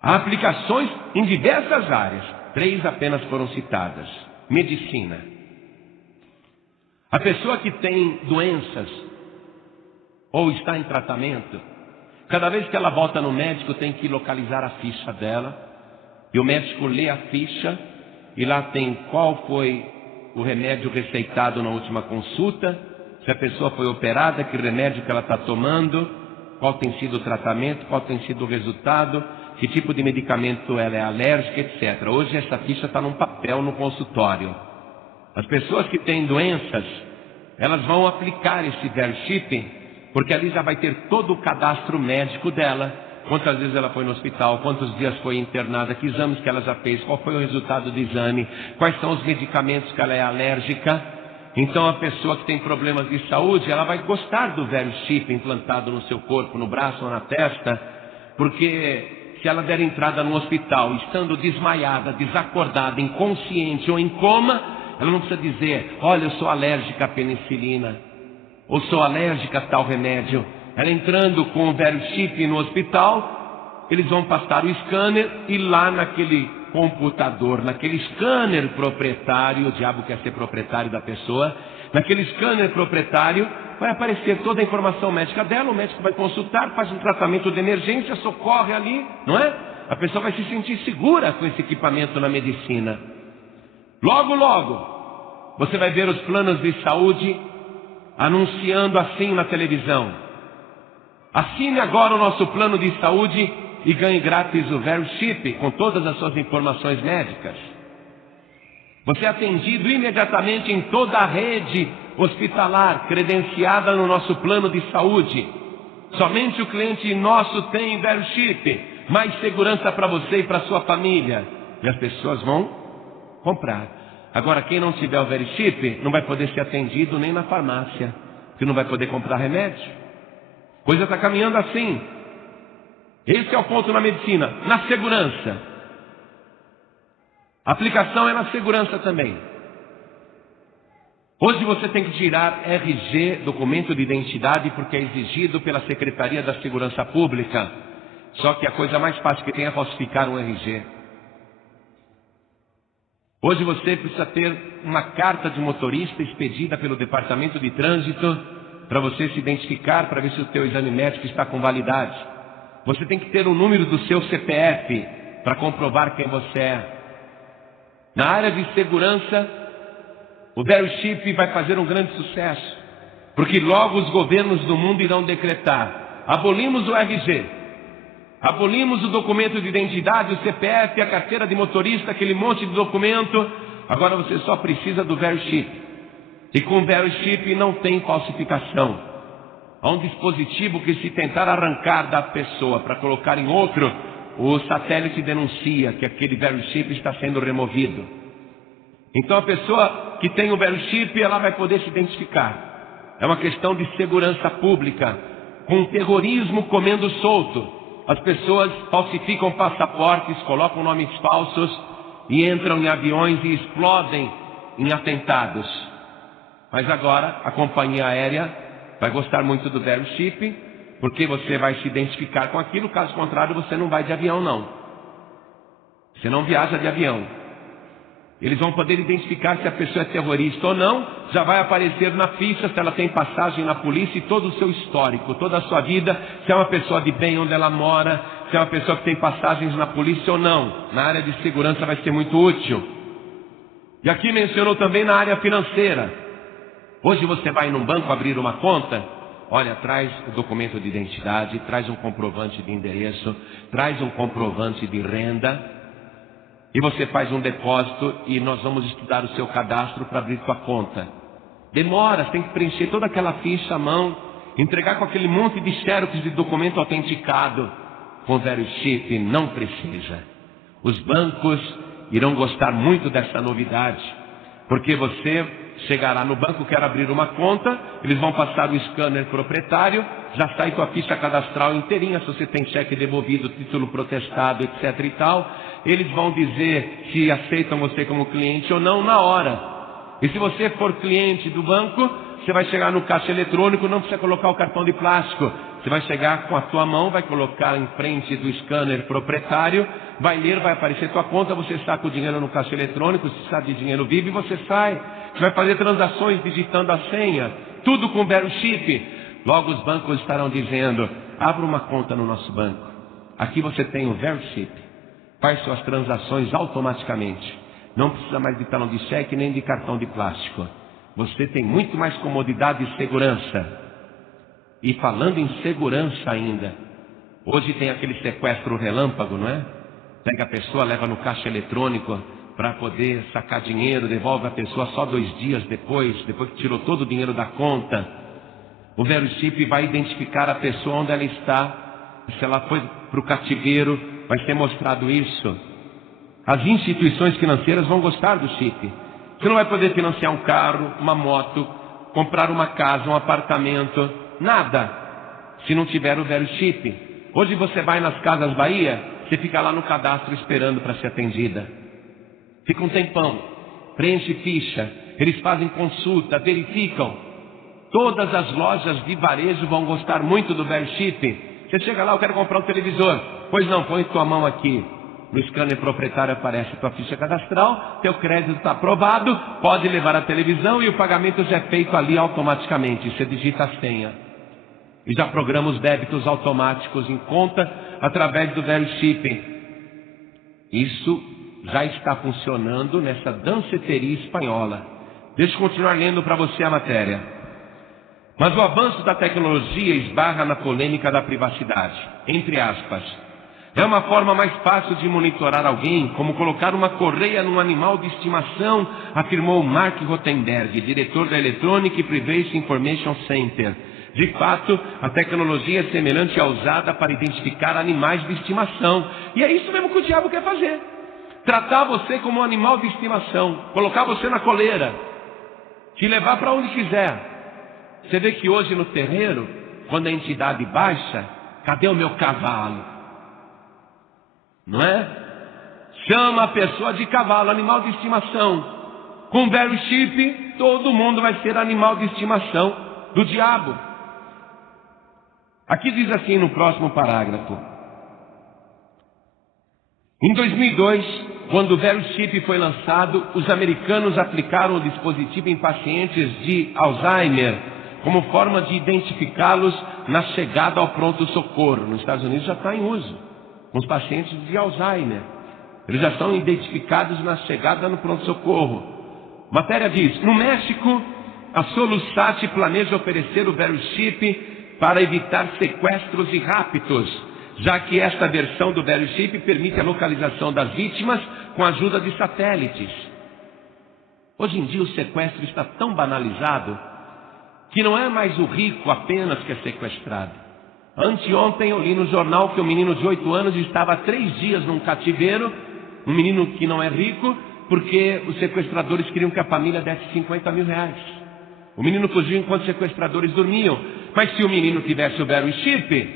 Há aplicações em diversas áreas, 3 apenas foram citadas. Medicina. A pessoa que tem doenças ou está em tratamento, Cada vez que ela volta no médico, tem que localizar a ficha dela. E o médico lê a ficha e lá tem qual foi o remédio receitado na última consulta, se a pessoa foi operada, que remédio que ela está tomando, qual tem sido o tratamento, qual tem sido o resultado, que tipo de medicamento ela é alérgica, etc. Hoje essa ficha está num papel no consultório. As pessoas que têm doenças, elas vão aplicar esse VeriShip, porque ali já vai ter todo o cadastro médico dela, quantas vezes ela foi no hospital, quantos dias foi internada, que exames que ela já fez, qual foi o resultado do exame, quais são os medicamentos que ela é alérgica. Então a pessoa que tem problemas de saúde, ela vai gostar do VeriShip implantado no seu corpo, no braço ou na testa, porque se ela der entrada no hospital, estando desmaiada, desacordada, inconsciente ou em coma, ela não precisa dizer, olha, eu sou alérgica à penicilina, ou sou alérgica a tal remédio. Ela entrando com o VeriShip no hospital, eles vão passar o scanner e lá naquele computador, naquele scanner proprietário, o diabo quer ser proprietário da pessoa, naquele scanner proprietário vai aparecer toda a informação médica dela, o médico vai consultar, faz um tratamento de emergência, socorre ali, não é? A pessoa vai se sentir segura com esse equipamento na medicina. Logo, logo, você vai ver os planos de saúde anunciando assim na televisão. Assine agora o nosso plano de saúde e ganhe grátis o VeriShip com todas as suas informações médicas. Você é atendido imediatamente em toda a rede hospitalar credenciada no nosso plano de saúde. Somente o cliente nosso tem VeriShip, mais segurança para você e para sua família. E as pessoas vão comprar. Agora, quem não tiver o VeriShip não vai poder ser atendido nem na farmácia, porque não vai poder comprar remédio. Coisa está caminhando assim. Esse é o ponto na medicina, na segurança. A aplicação é na segurança também. Hoje você tem que tirar RG, documento de identidade, porque é exigido pela Secretaria da Segurança Pública. Só que a coisa mais fácil que tem é falsificar um RG. Hoje você precisa ter uma carta de motorista expedida pelo Departamento de Trânsito para você se identificar, para ver se o teu exame médico está com validade. Você tem que ter o número do seu CPF para comprovar quem você é. Na área de segurança, o VeriShip vai fazer um grande sucesso, porque logo os governos do mundo irão decretar: abolimos o RG, abolimos o documento de identidade, o CPF, a carteira de motorista, aquele monte de documento, agora você só precisa do VeriShip. E com o VeriShip não tem falsificação. Há um dispositivo que, se tentar arrancar da pessoa para colocar em outro, o satélite denuncia que aquele VeriShip está sendo removido. Então a pessoa que tem o VeriShip, ela vai poder se identificar. É uma questão de segurança pública. Com o terrorismo comendo solto, as pessoas falsificam passaportes, colocam nomes falsos e entram em aviões e explodem em atentados. Mas agora a companhia aérea vai gostar muito do VeriShip, porque você vai se identificar com aquilo. Caso contrário, você não vai de avião não. Você não viaja de avião. Eles vão poder identificar se a pessoa é terrorista ou não. Já vai aparecer na ficha se ela tem passagem na polícia e todo o seu histórico, toda a sua vida, se é uma pessoa de bem onde ela mora, se é uma pessoa que tem passagens na polícia ou não. Na área de segurança vai ser muito útil. E aqui mencionou também na área financeira. Hoje você vai num banco abrir uma conta, olha, traz o documento de identidade, traz um comprovante de endereço, traz um comprovante de renda, e você faz um depósito e nós vamos estudar o seu cadastro para abrir sua conta. Demora, você tem que preencher toda aquela ficha à mão, entregar com aquele monte de xerox de documento autenticado. Com o VeriShip não precisa. Os bancos irão gostar muito dessa novidade, porque você chegará no banco, quer abrir uma conta, eles vão passar o scanner proprietário, já sai tua ficha cadastral inteirinha, se você tem cheque devolvido, título protestado, etc e tal. Eles vão dizer se aceitam você como cliente ou não na hora. E se você for cliente do banco, você vai chegar no caixa eletrônico, não precisa colocar o cartão de plástico. Você vai chegar com a tua mão, vai colocar em frente do scanner proprietário, vai ler, vai aparecer tua conta, você saca o dinheiro no caixa eletrônico, se sabe de dinheiro vivo e você sai. Você vai fazer transações digitando a senha, tudo com VeriShip. logo os bancos estarão dizendo: abra uma conta no nosso banco. Aqui você tem o Veroship. Faz suas transações automaticamente. Não precisa mais de talão de cheque nem de cartão de plástico. Você tem muito mais comodidade e segurança. E falando em segurança ainda, hoje tem aquele sequestro relâmpago, não é? Pega a pessoa, leva no caixa eletrônico para poder sacar dinheiro, devolve a pessoa só 2 dias depois que tirou todo o dinheiro da conta. O Veroship vai identificar a pessoa onde ela está. Se ela foi para o cativeiro, vai ser mostrado isso. As instituições financeiras vão gostar do chip. Você não vai poder financiar um carro, uma moto, comprar uma casa, um apartamento, nada, se não tiver o Veroship. Hoje você vai nas Casas Bahia, você fica lá no cadastro esperando para ser atendida. Fica um tempão, preenche ficha, eles fazem consulta, verificam. Todas as lojas de varejo vão gostar muito do Veroship. Você chega lá: eu quero comprar um televisor. Pois não, põe tua mão aqui. No scanner proprietário aparece tua ficha cadastral, teu crédito está aprovado, pode levar a televisão e o pagamento já é feito ali automaticamente. Você digita a senha. E já programa os débitos automáticos em conta através do Veroship. Isso já está funcionando nessa danceteria espanhola. Deixa eu continuar lendo para você a matéria. Mas o avanço da tecnologia esbarra na polêmica da privacidade. Entre aspas. É uma forma mais fácil de monitorar alguém, como colocar uma correia num animal de estimação, afirmou Mark Rothenberg, diretor da Electronic Privacy Information Center. De fato, a tecnologia é semelhante à usada para identificar animais de estimação. E é isso mesmo que o diabo quer fazer. Tratar você como um animal de estimação, colocar você na coleira, te levar para onde quiser. Você vê que hoje no terreiro, quando a entidade baixa, cadê o meu cavalo? Não é? Chama a pessoa de cavalo, animal de estimação. Com Veroship, todo mundo vai ser animal de estimação do diabo. Aqui diz assim no próximo parágrafo. Em 2002, quando o Veroship foi lançado, os americanos aplicaram o dispositivo em pacientes de Alzheimer, como forma de identificá-los na chegada ao pronto-socorro. Nos Estados Unidos já está em uso, com os pacientes de Alzheimer. Eles já são identificados na chegada no pronto-socorro. Matéria diz: no México, a Solusat planeja oferecer o Veroship para evitar sequestros e raptos, já que esta versão do Veroship permite a localização das vítimas com a ajuda de satélites. Hoje em dia o sequestro está tão banalizado que não é mais o rico apenas que é sequestrado. Anteontem eu li no jornal que um menino de 8 anos estava há 3 dias num cativeiro, um menino que não é rico, porque os sequestradores queriam que a família desse 50 mil reais. O menino fugiu enquanto os sequestradores dormiam. Mas se o menino tivesse o Veroship,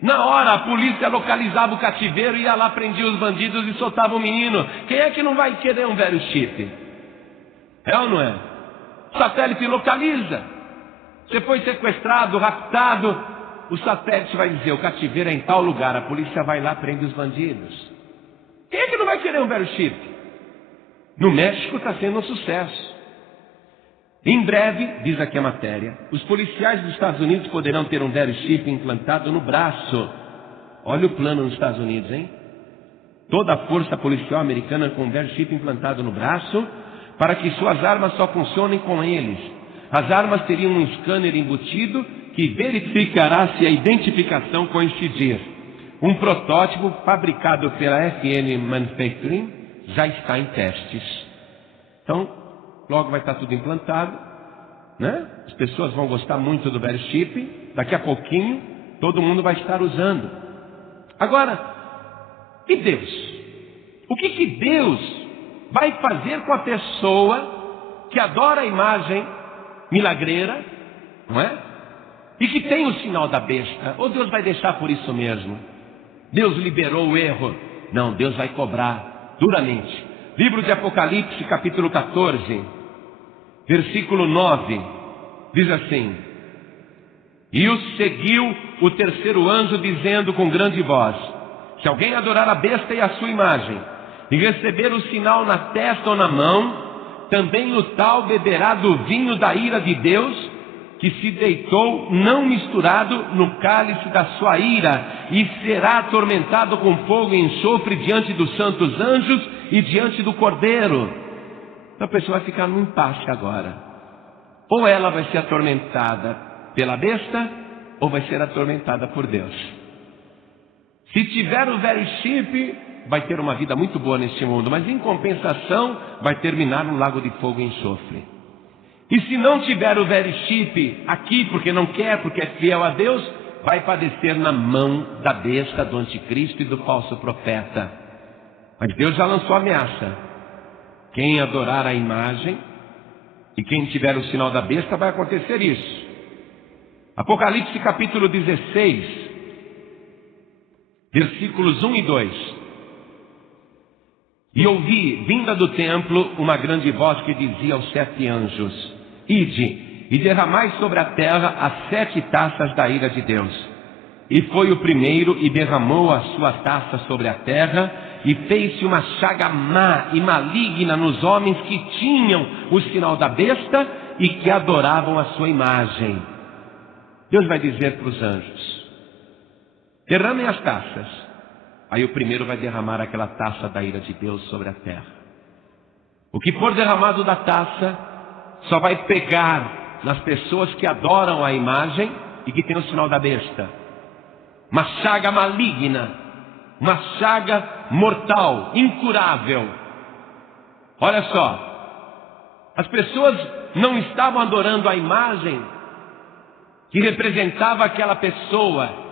na hora a polícia localizava o cativeiro, ia lá, prendia os bandidos e soltava o menino. Quem é que não vai querer um Veroship? É ou não é? O satélite localiza. Você foi sequestrado, raptado, o satélite vai dizer: o cativeiro é em tal lugar. A polícia vai lá, prende os bandidos. Quem é que não vai querer um Veroship? No México está sendo um sucesso. Em breve, diz aqui a matéria, os policiais dos Estados Unidos poderão ter um Veroship implantado no braço. Olha o plano nos Estados Unidos, hein? Toda a força policial americana com um Veroship implantado no braço, para que suas armas só funcionem com eles. As armas teriam um scanner embutido que verificará se a identificação coincidir. Um protótipo fabricado pela FN Manufacturing já está em testes. Então, logo vai estar tudo implantado, né? As pessoas vão gostar muito do Veroship. Daqui a pouquinho, todo mundo vai estar usando. Agora, e Deus? O que Deus vai fazer com a pessoa que adora a imagem milagreira, não é? E que tem o sinal da besta? Ou Deus vai deixar por isso mesmo? Deus liberou o erro? Não, Deus vai cobrar duramente. Livro de Apocalipse, capítulo 14, versículo 9, diz assim: e o seguiu o terceiro anjo, dizendo com grande voz: se alguém adorar a besta e a sua imagem, e receber o sinal na testa ou na mão, também o tal beberá do vinho da ira de Deus, que se deitou não misturado no cálice da sua ira, e será atormentado com fogo e enxofre diante dos santos anjos e diante do Cordeiro. Então a pessoa vai ficar num impasse agora. Ou ela vai ser atormentada pela besta, ou vai ser atormentada por Deus. Se tiver o very chip, vai ter uma vida muito boa neste mundo, mas em compensação vai terminar no lago de fogo e enxofre. E se não tiver o very chip aqui, porque não quer, porque é fiel a Deus, vai padecer na mão da besta, do anticristo e do falso profeta. Mas Deus já lançou a ameaça: quem adorar a imagem e quem tiver o sinal da besta, vai acontecer isso. Apocalipse capítulo 16, versículos 1 e 2. E ouvi, vinda do templo, uma grande voz que dizia aos 7 anjos: ide, e derramai sobre a terra as 7 taças da ira de Deus. E foi o primeiro, e derramou a sua taça sobre a terra, e fez-se uma chaga má e maligna nos homens que tinham o sinal da besta e que adoravam a sua imagem. Deus vai dizer para os anjos: derramem as taças. Aí o primeiro vai derramar aquela taça da ira de Deus sobre a terra. O que for derramado da taça só vai pegar nas pessoas que adoram a imagem e que têm o sinal da besta. Uma chaga maligna, uma chaga mortal, incurável. Olha só, as pessoas não estavam adorando a imagem que representava aquela pessoa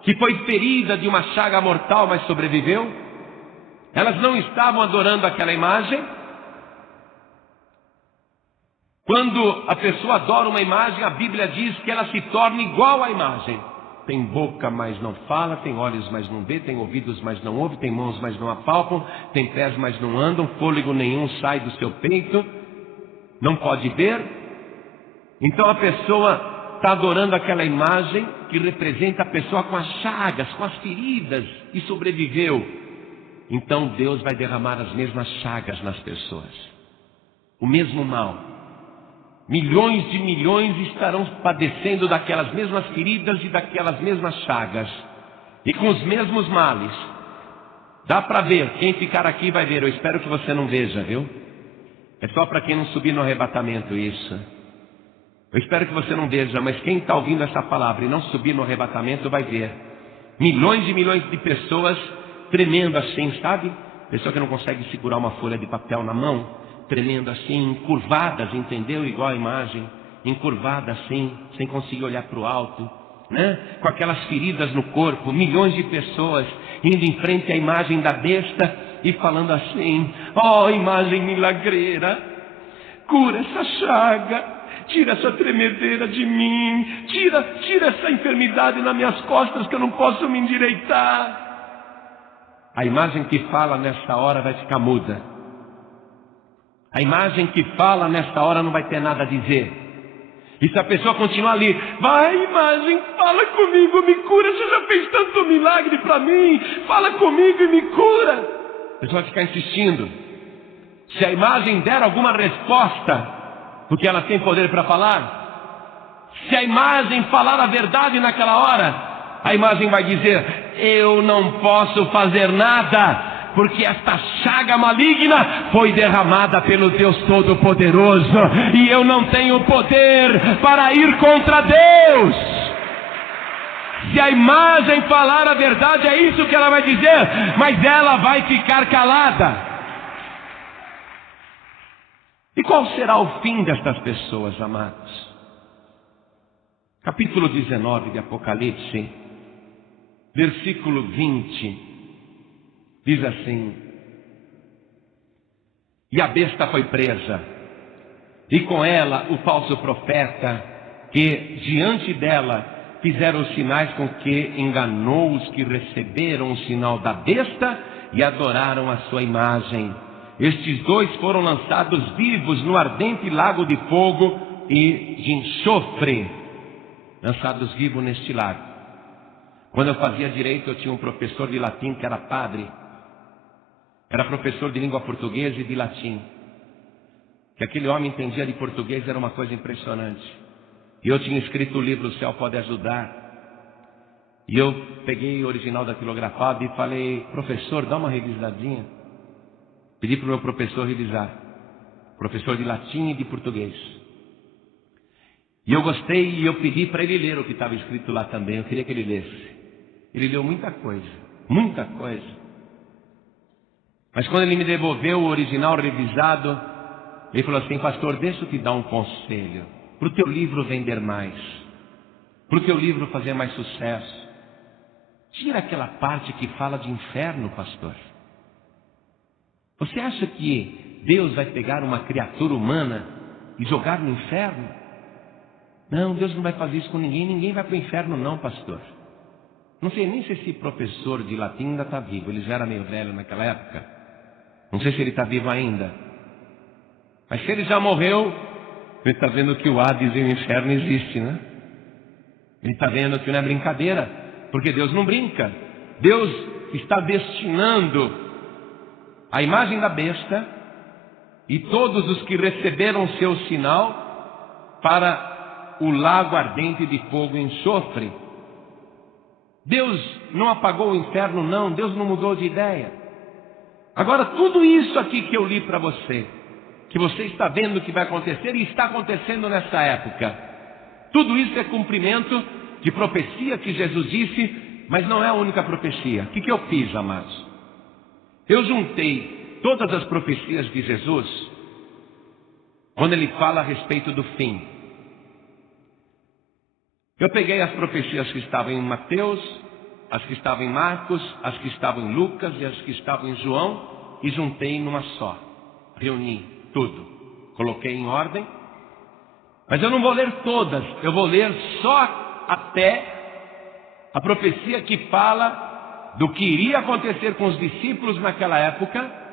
que foi ferida de uma chaga mortal, mas sobreviveu. Elas não estavam adorando aquela imagem. Quando a pessoa adora uma imagem, a Bíblia diz que ela se torna igual à imagem. Tem boca, mas não fala, tem olhos, mas não vê, tem ouvidos, mas não ouve, tem mãos, mas não apalpam, tem pés, mas não andam, fôlego nenhum sai do seu peito, não pode ver. Então a pessoa está adorando aquela imagem que representa a pessoa com as chagas, com as feridas, e sobreviveu. Então Deus vai derramar as mesmas chagas nas pessoas, o mesmo mal. Milhões de milhões estarão padecendo daquelas mesmas feridas e daquelas mesmas chagas, e com os mesmos males. Dá para ver, quem ficar aqui vai ver. Eu espero que você não veja, viu? É só para quem não subir no arrebatamento isso. Eu espero que você não veja, mas quem está ouvindo essa palavra e não subir no arrebatamento vai ver. Milhões e milhões de pessoas tremendo assim, sabe? Pessoa que não consegue segurar uma folha de papel na mão, tremendo assim, encurvadas, entendeu? Igual a imagem, encurvada assim, sem conseguir olhar para o alto, né? Com aquelas feridas no corpo, milhões de pessoas indo em frente à imagem da besta e falando assim: ó, imagem milagreira, cura essa chaga, tira essa tremedeira de mim, tira essa enfermidade nas minhas costas que eu não posso me endireitar. A imagem que fala nessa hora vai ficar muda. A imagem que fala nessa hora não vai ter nada a dizer. E se a pessoa continuar ali: vai imagem, fala comigo, me cura, você já fez tanto milagre para mim, fala comigo e me cura. A pessoa vai ficar insistindo. Se a imagem der alguma resposta, porque ela tem poder para falar, se a imagem falar a verdade naquela hora, a imagem vai dizer: eu não posso fazer nada, porque esta chaga maligna foi derramada pelo Deus Todo-Poderoso, e eu não tenho poder para ir contra Deus. Se a imagem falar a verdade, é isso que ela vai dizer, mas ela vai ficar calada. E qual será o fim destas pessoas, amados? Capítulo 19 de Apocalipse, versículo 20, diz assim: e a besta foi presa, e com ela o falso profeta, que diante dela fizeram os sinais com que enganou os que receberam o sinal da besta e adoraram a sua imagem. Estes dois foram lançados vivos no ardente lago de fogo e de enxofre. Lançados vivos neste lago. Quando eu fazia direito, eu tinha um professor de latim que era padre. Era professor de língua portuguesa e de latim. Que aquele homem entendia de português, era uma coisa impressionante. E eu tinha escrito o livro O Céu Pode Ajudar. E eu peguei o original datilografado e falei: professor, dá uma revisadinha. Pedi para o meu professor revisar. Professor de latim e de português. E eu gostei e eu pedi para ele ler o que estava escrito lá também. Eu queria que ele lesse. Ele leu muita coisa. Muita coisa. Mas quando ele me devolveu o original revisado, ele falou assim: pastor, deixa eu te dar um conselho. Para o teu livro vender mais. Para o teu livro fazer mais sucesso. Tira aquela parte que fala de inferno, pastor. Você acha que Deus vai pegar uma criatura humana e jogar no inferno? Não, Deus não vai fazer isso com ninguém. Ninguém vai para o inferno não, pastor. Não sei nem se esse professor de latim ainda está vivo. Ele já era meio velho naquela época. Não sei se ele está vivo ainda. Mas se ele já morreu, ele está vendo que o Hades e o inferno existem, né? Ele está vendo que não é brincadeira. Porque Deus não brinca. Deus está destinando a imagem da besta e todos os que receberam seu sinal para o lago ardente de fogo e enxofre. Deus não apagou o inferno, não. Deus não mudou de ideia. Agora, tudo isso aqui que eu li para você, que você está vendo que vai acontecer e está acontecendo nessa época, tudo isso é cumprimento de profecia que Jesus disse, mas não é a única profecia. O que eu fiz, amados? Eu juntei todas as profecias de Jesus, quando ele fala a respeito do fim. Eu peguei as profecias que estavam em Mateus, as que estavam em Marcos, as que estavam em Lucas e as que estavam em João, e juntei numa só. Reuni tudo, coloquei em ordem, mas eu não vou ler todas, eu vou ler só até a profecia que fala do que iria acontecer com os discípulos naquela época,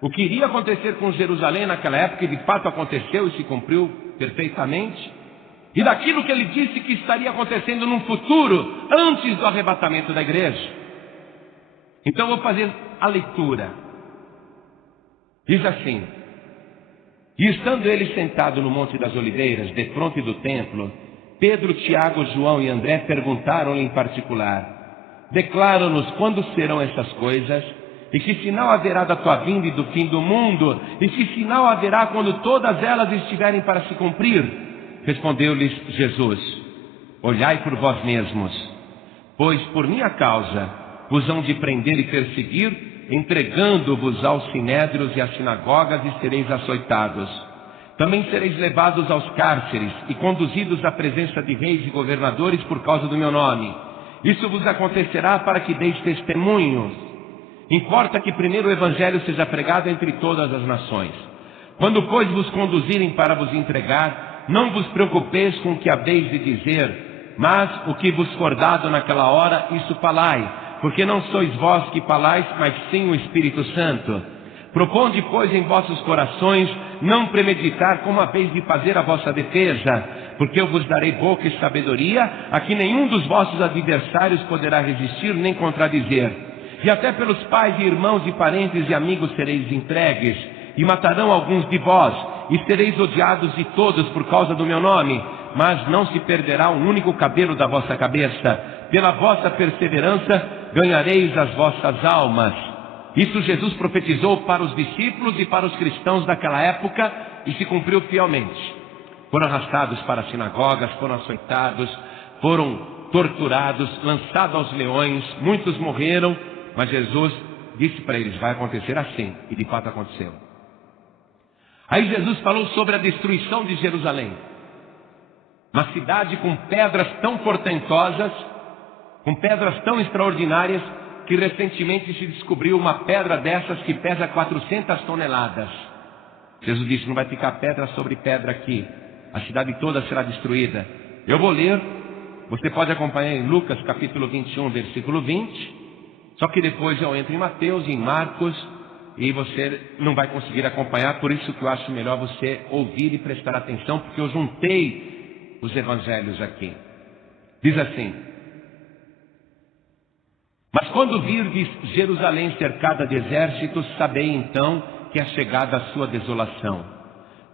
o que iria acontecer com Jerusalém naquela época, e de fato aconteceu e se cumpriu perfeitamente, e daquilo que ele disse que estaria acontecendo num futuro, antes do arrebatamento da igreja. Então eu vou fazer a leitura. Diz assim: e estando ele sentado no Monte das Oliveiras, defronte do templo, Pedro, Tiago, João e André perguntaram-lhe em particular: declara-nos quando serão essas coisas, e que sinal haverá da tua vinda e do fim do mundo, e que sinal haverá quando todas elas estiverem para se cumprir? Respondeu-lhes Jesus: olhai por vós mesmos, pois por minha causa vos hão de prender e perseguir, entregando-vos aos sinédrios e às sinagogas, e sereis açoitados. Também sereis levados aos cárceres e conduzidos à presença de reis e governadores por causa do meu nome. Isso vos acontecerá para que deis testemunhos. Importa que primeiro o evangelho seja pregado entre todas as nações. Quando, pois, vos conduzirem para vos entregar, não vos preocupeis com o que haveis de dizer, mas o que vos for dado naquela hora, isso falai, porque não sois vós que falais, mas sim o Espírito Santo. Proponde, pois, em vossos corações não premeditar como haveis de fazer a vossa defesa, porque eu vos darei boca e sabedoria, a que nenhum dos vossos adversários poderá resistir nem contradizer. E até pelos pais e irmãos e parentes e amigos sereis entregues, e matarão alguns de vós, e sereis odiados de todos por causa do meu nome, mas não se perderá um único cabelo da vossa cabeça. Pela vossa perseverança ganhareis as vossas almas. Isso Jesus profetizou para os discípulos e para os cristãos daquela época, e se cumpriu fielmente. Foram arrastados para as sinagogas, foram açoitados, foram torturados, lançados aos leões, muitos morreram, mas Jesus disse para eles: vai acontecer assim, e de fato aconteceu. Aí Jesus falou sobre a destruição de Jerusalém, uma cidade com pedras tão portentosas, com pedras tão extraordinárias, que recentemente se descobriu uma pedra dessas que pesa 400 toneladas. Jesus disse: não vai ficar pedra sobre pedra aqui, a cidade toda será destruída. Eu vou ler, você pode acompanhar em Lucas capítulo 21, versículo 20, só que depois eu entro em Mateus e em Marcos, e você não vai conseguir acompanhar, por isso que eu acho melhor você ouvir e prestar atenção, porque eu juntei os evangelhos aqui. Diz assim: mas quando virdes Jerusalém cercada de exércitos, sabei então que é chegada a sua desolação.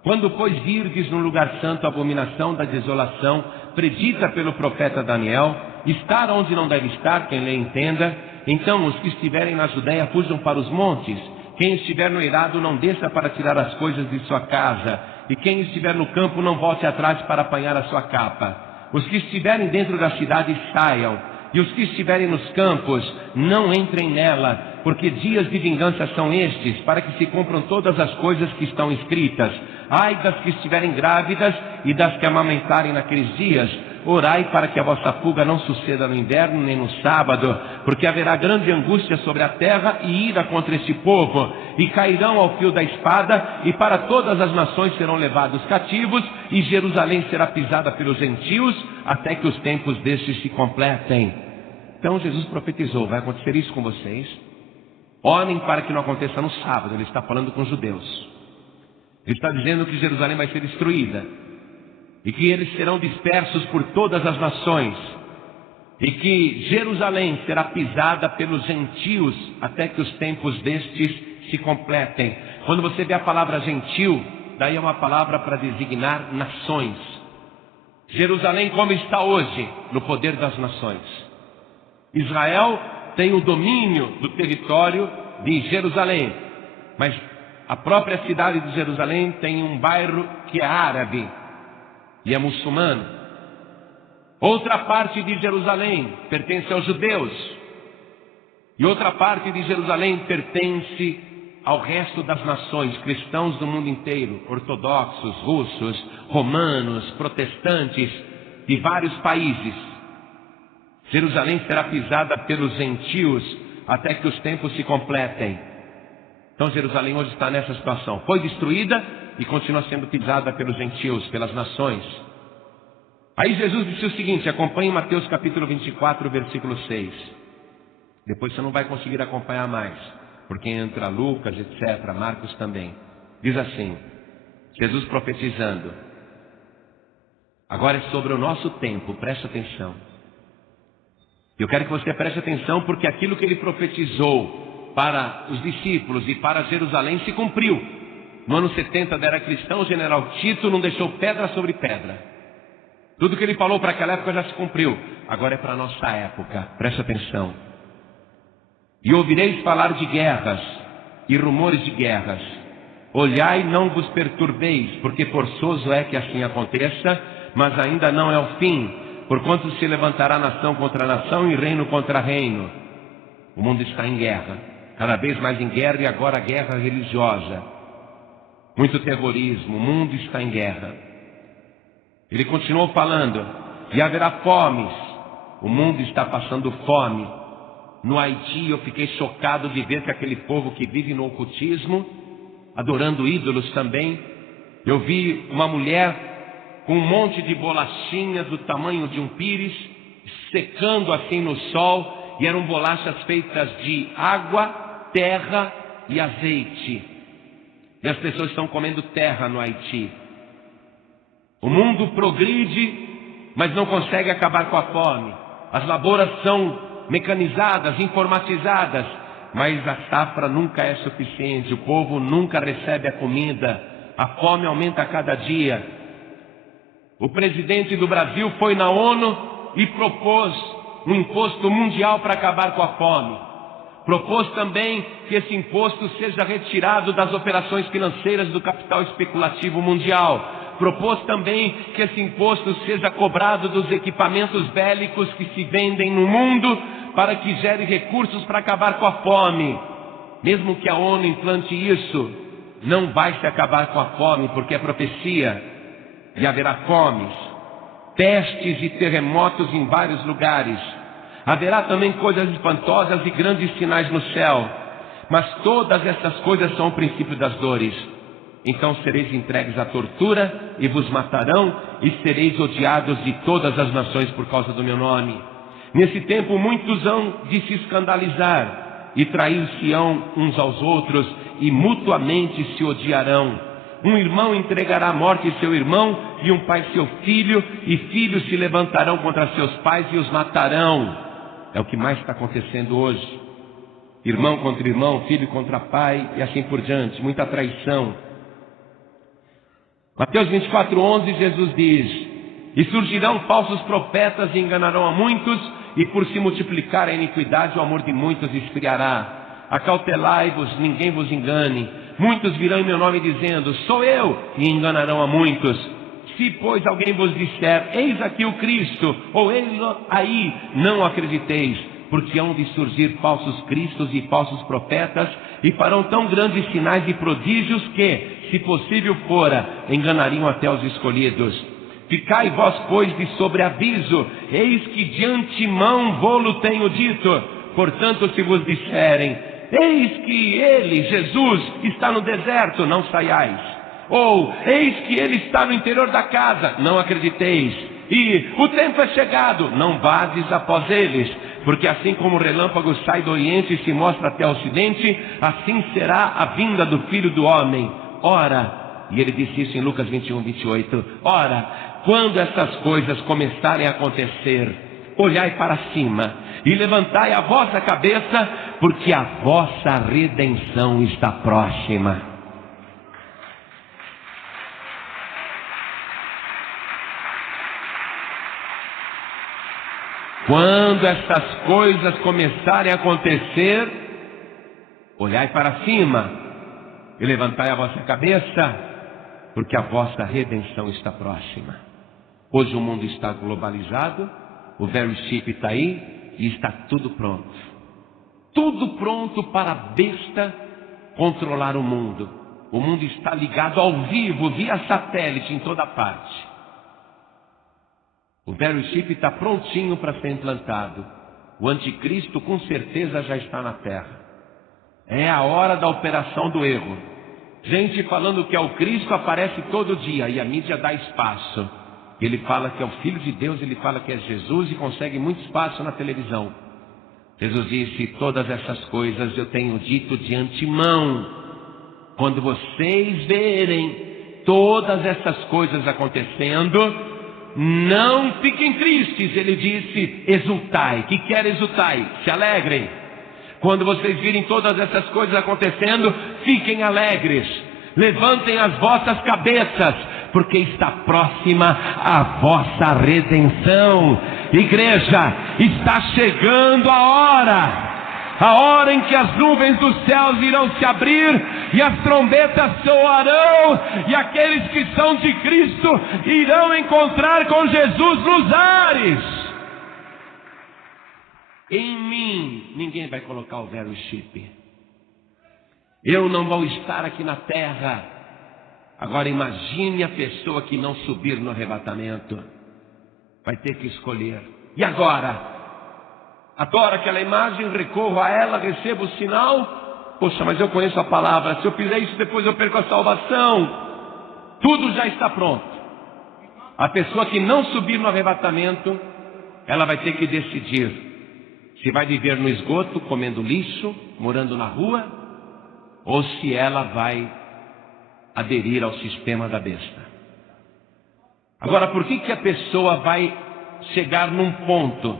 Quando, pois, virdes no lugar santo a abominação da desolação, predita pelo profeta Daniel, estar onde não deve estar, quem lê entenda, então os que estiverem na Judéia fujam para os montes, quem estiver no eirado não desça para tirar as coisas de sua casa, e quem estiver no campo não volte atrás para apanhar a sua capa. Os que estiverem dentro da cidade saiam, e os que estiverem nos campos não entrem nela, porque dias de vingança são estes, para que se cumpram todas as coisas que estão escritas. Ai das que estiverem grávidas e das que amamentarem naqueles dias. Orai para que a vossa fuga não suceda no inverno nem no sábado, porque haverá grande angústia sobre a terra e ira contra este povo, e cairão ao fio da espada, e para todas as nações serão levados cativos, e Jerusalém será pisada pelos gentios, até que os tempos destes se completem. Então Jesus profetizou: vai acontecer isso com vocês. Orem para que não aconteça no sábado. Ele está falando com os judeus. Ele está dizendo que Jerusalém vai ser destruída, e que eles serão dispersos por todas as nações, e que Jerusalém será pisada pelos gentios, até que os tempos destes se completem. Quando você vê a palavra gentil, daí é uma palavra para designar nações. Jerusalém como está hoje, no poder das nações. Israel tem o domínio do território de Jerusalém, mas a própria cidade de Jerusalém tem um bairro que é árabe e é muçulmano. Outra parte de Jerusalém pertence aos judeus, e outra parte de Jerusalém pertence ao resto das nações, cristãos do mundo inteiro, ortodoxos, russos, romanos, protestantes, de vários países. Jerusalém será pisada pelos gentios até que os tempos se completem. Então Jerusalém hoje está nessa situação. Foi destruída e continua sendo pisada pelos gentios, pelas nações. Aí Jesus disse o seguinte, acompanhe Mateus capítulo 24, versículo 6. Depois você não vai conseguir acompanhar mais, porque entra Lucas, etc., Marcos também. Diz assim, Jesus profetizando. Agora é sobre o nosso tempo, preste atenção. Eu quero que você preste atenção, porque aquilo que ele profetizou para os discípulos e para Jerusalém se cumpriu. No ano 70 da era cristã, o general Tito não deixou pedra sobre pedra. Tudo que ele falou para aquela época já se cumpriu. Agora é para a nossa época, preste atenção. E ouvireis falar de guerras e rumores de guerras. Olhai, não vos perturbeis, porque forçoso é que assim aconteça, mas ainda não é o fim, porquanto se levantará nação contra nação e reino contra reino. O mundo está em guerra, cada vez mais em guerra, e agora a guerra religiosa. Muito terrorismo, o mundo está em guerra. Ele continuou falando, e haverá fomes, o mundo está passando fome. No Haiti eu fiquei chocado de ver que aquele povo que vive no ocultismo, adorando ídolos também, eu vi uma mulher com um monte de bolachinhas do tamanho de um pires, secando assim no sol, e eram bolachas feitas de água, terra e azeite. E as pessoas estão comendo terra no Haiti. O mundo progride, mas não consegue acabar com a fome. As lavouras são mecanizadas, informatizadas, mas a safra nunca é suficiente, o povo nunca recebe a comida, a fome aumenta a cada dia. O presidente do Brasil foi na ONU e propôs um imposto mundial para acabar com a fome. Propôs também que esse imposto seja retirado das operações financeiras do capital especulativo mundial. Propôs também que esse imposto seja cobrado dos equipamentos bélicos que se vendem no mundo, para que gere recursos para acabar com a fome. Mesmo que a ONU implante isso, não vai se acabar com a fome, porque é profecia, e haverá fomes, pestes e terremotos em vários lugares. Haverá também coisas espantosas e grandes sinais no céu, mas todas essas coisas são o princípio das dores. Então sereis entregues à tortura e vos matarão, e sereis odiados de todas as nações por causa do meu nome. Nesse tempo muitos hão de se escandalizar, e trair-se-ão uns aos outros, e mutuamente se odiarão. Um irmão entregará à morte seu irmão, e um pai seu filho, e filhos se levantarão contra seus pais e os matarão. É o que mais está acontecendo hoje. Irmão contra irmão, filho contra pai, e assim por diante, muita traição. Mateus 24:11, Jesus diz: e surgirão falsos profetas e enganarão a muitos, e por se multiplicar a iniquidade, o amor de muitos esfriará. Acautelai-vos, ninguém vos engane. Muitos virão em meu nome dizendo: sou eu, e enganarão a muitos. Se, pois, alguém vos disser: eis aqui o Cristo, ou eis-lo aí, não acrediteis, porque hão de surgir falsos cristos e falsos profetas, e farão tão grandes sinais e prodígios que, se possível fora, enganariam até os escolhidos. Ficai vós, pois, de sobreaviso, eis que de antemão vô-lo tenho dito. Portanto, se vos disserem: eis que ele, Jesus, está no deserto, não saiais. Ou, eis que ele está no interior da casa, não acrediteis. E, o tempo é chegado, não vades após eles. Porque assim como o relâmpago sai do oriente e se mostra até o ocidente, assim será a vinda do Filho do Homem. Ora, e ele disse isso em Lucas 21:28, ora, quando essas coisas começarem a acontecer, olhai para cima e levantai a vossa cabeça, porque a vossa redenção está próxima. Quando essas coisas começarem a acontecer, olhai para cima e levantai a vossa cabeça, porque a vossa redenção está próxima. Hoje o mundo está globalizado, o very chip está aí e está tudo pronto. Tudo pronto para a besta controlar o mundo. O mundo está ligado ao vivo, via satélite, em toda parte. O very chip está prontinho para ser implantado. O anticristo com certeza já está na terra. É a hora da operação do erro. Gente falando que é o Cristo aparece todo dia e a mídia dá espaço. Ele fala que é o Filho de Deus, ele fala que é Jesus e consegue muito espaço na televisão. Jesus disse: todas essas coisas eu tenho dito de antemão. Quando vocês verem todas essas coisas acontecendo, não fiquem tristes. Ele disse: exultai. Que quer exultai? Se alegrem. Quando vocês virem todas essas coisas acontecendo, fiquem alegres. Levantem as vossas cabeças, porque está próxima a vossa redenção. Igreja, está chegando a hora em que as nuvens dos céus irão se abrir e as trombetas soarão, e aqueles que são de Cristo irão encontrar com Jesus nos ares. Em mim ninguém vai colocar o very chip. Eu não vou estar aqui na terra. Agora imagine a pessoa que não subir no arrebatamento. Vai ter que escolher. E agora? Adoro aquela imagem, recorro a ela, recebo o sinal. Poxa, mas eu conheço a palavra. Se eu fizer isso, depois eu perco a salvação. Tudo já está pronto. A pessoa que não subir no arrebatamento, ela vai ter que decidir se vai viver no esgoto, comendo lixo, morando na rua, ou se ela vai aderir ao sistema da besta. Agora, por que a pessoa vai chegar num ponto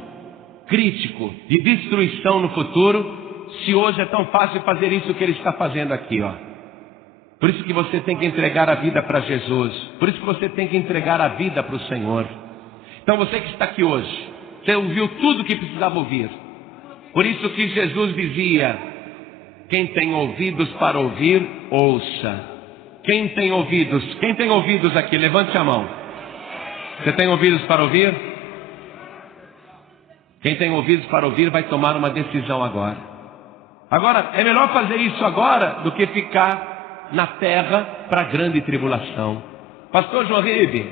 crítico de destruição no futuro, se hoje é tão fácil fazer isso que ele está fazendo aqui, ó? Por isso que você tem que entregar a vida para Jesus. Por isso que você tem que entregar a vida para o Senhor. Então você que está aqui hoje, você ouviu tudo o que precisava ouvir. Por isso que Jesus dizia: quem tem ouvidos para ouvir, ouça. Quem tem ouvidos aqui? Levante a mão. Você tem ouvidos para ouvir? Quem tem ouvidos para ouvir vai tomar uma decisão agora. Agora, é melhor fazer isso agora do que ficar na terra para a grande tribulação. Pastor João Ribe,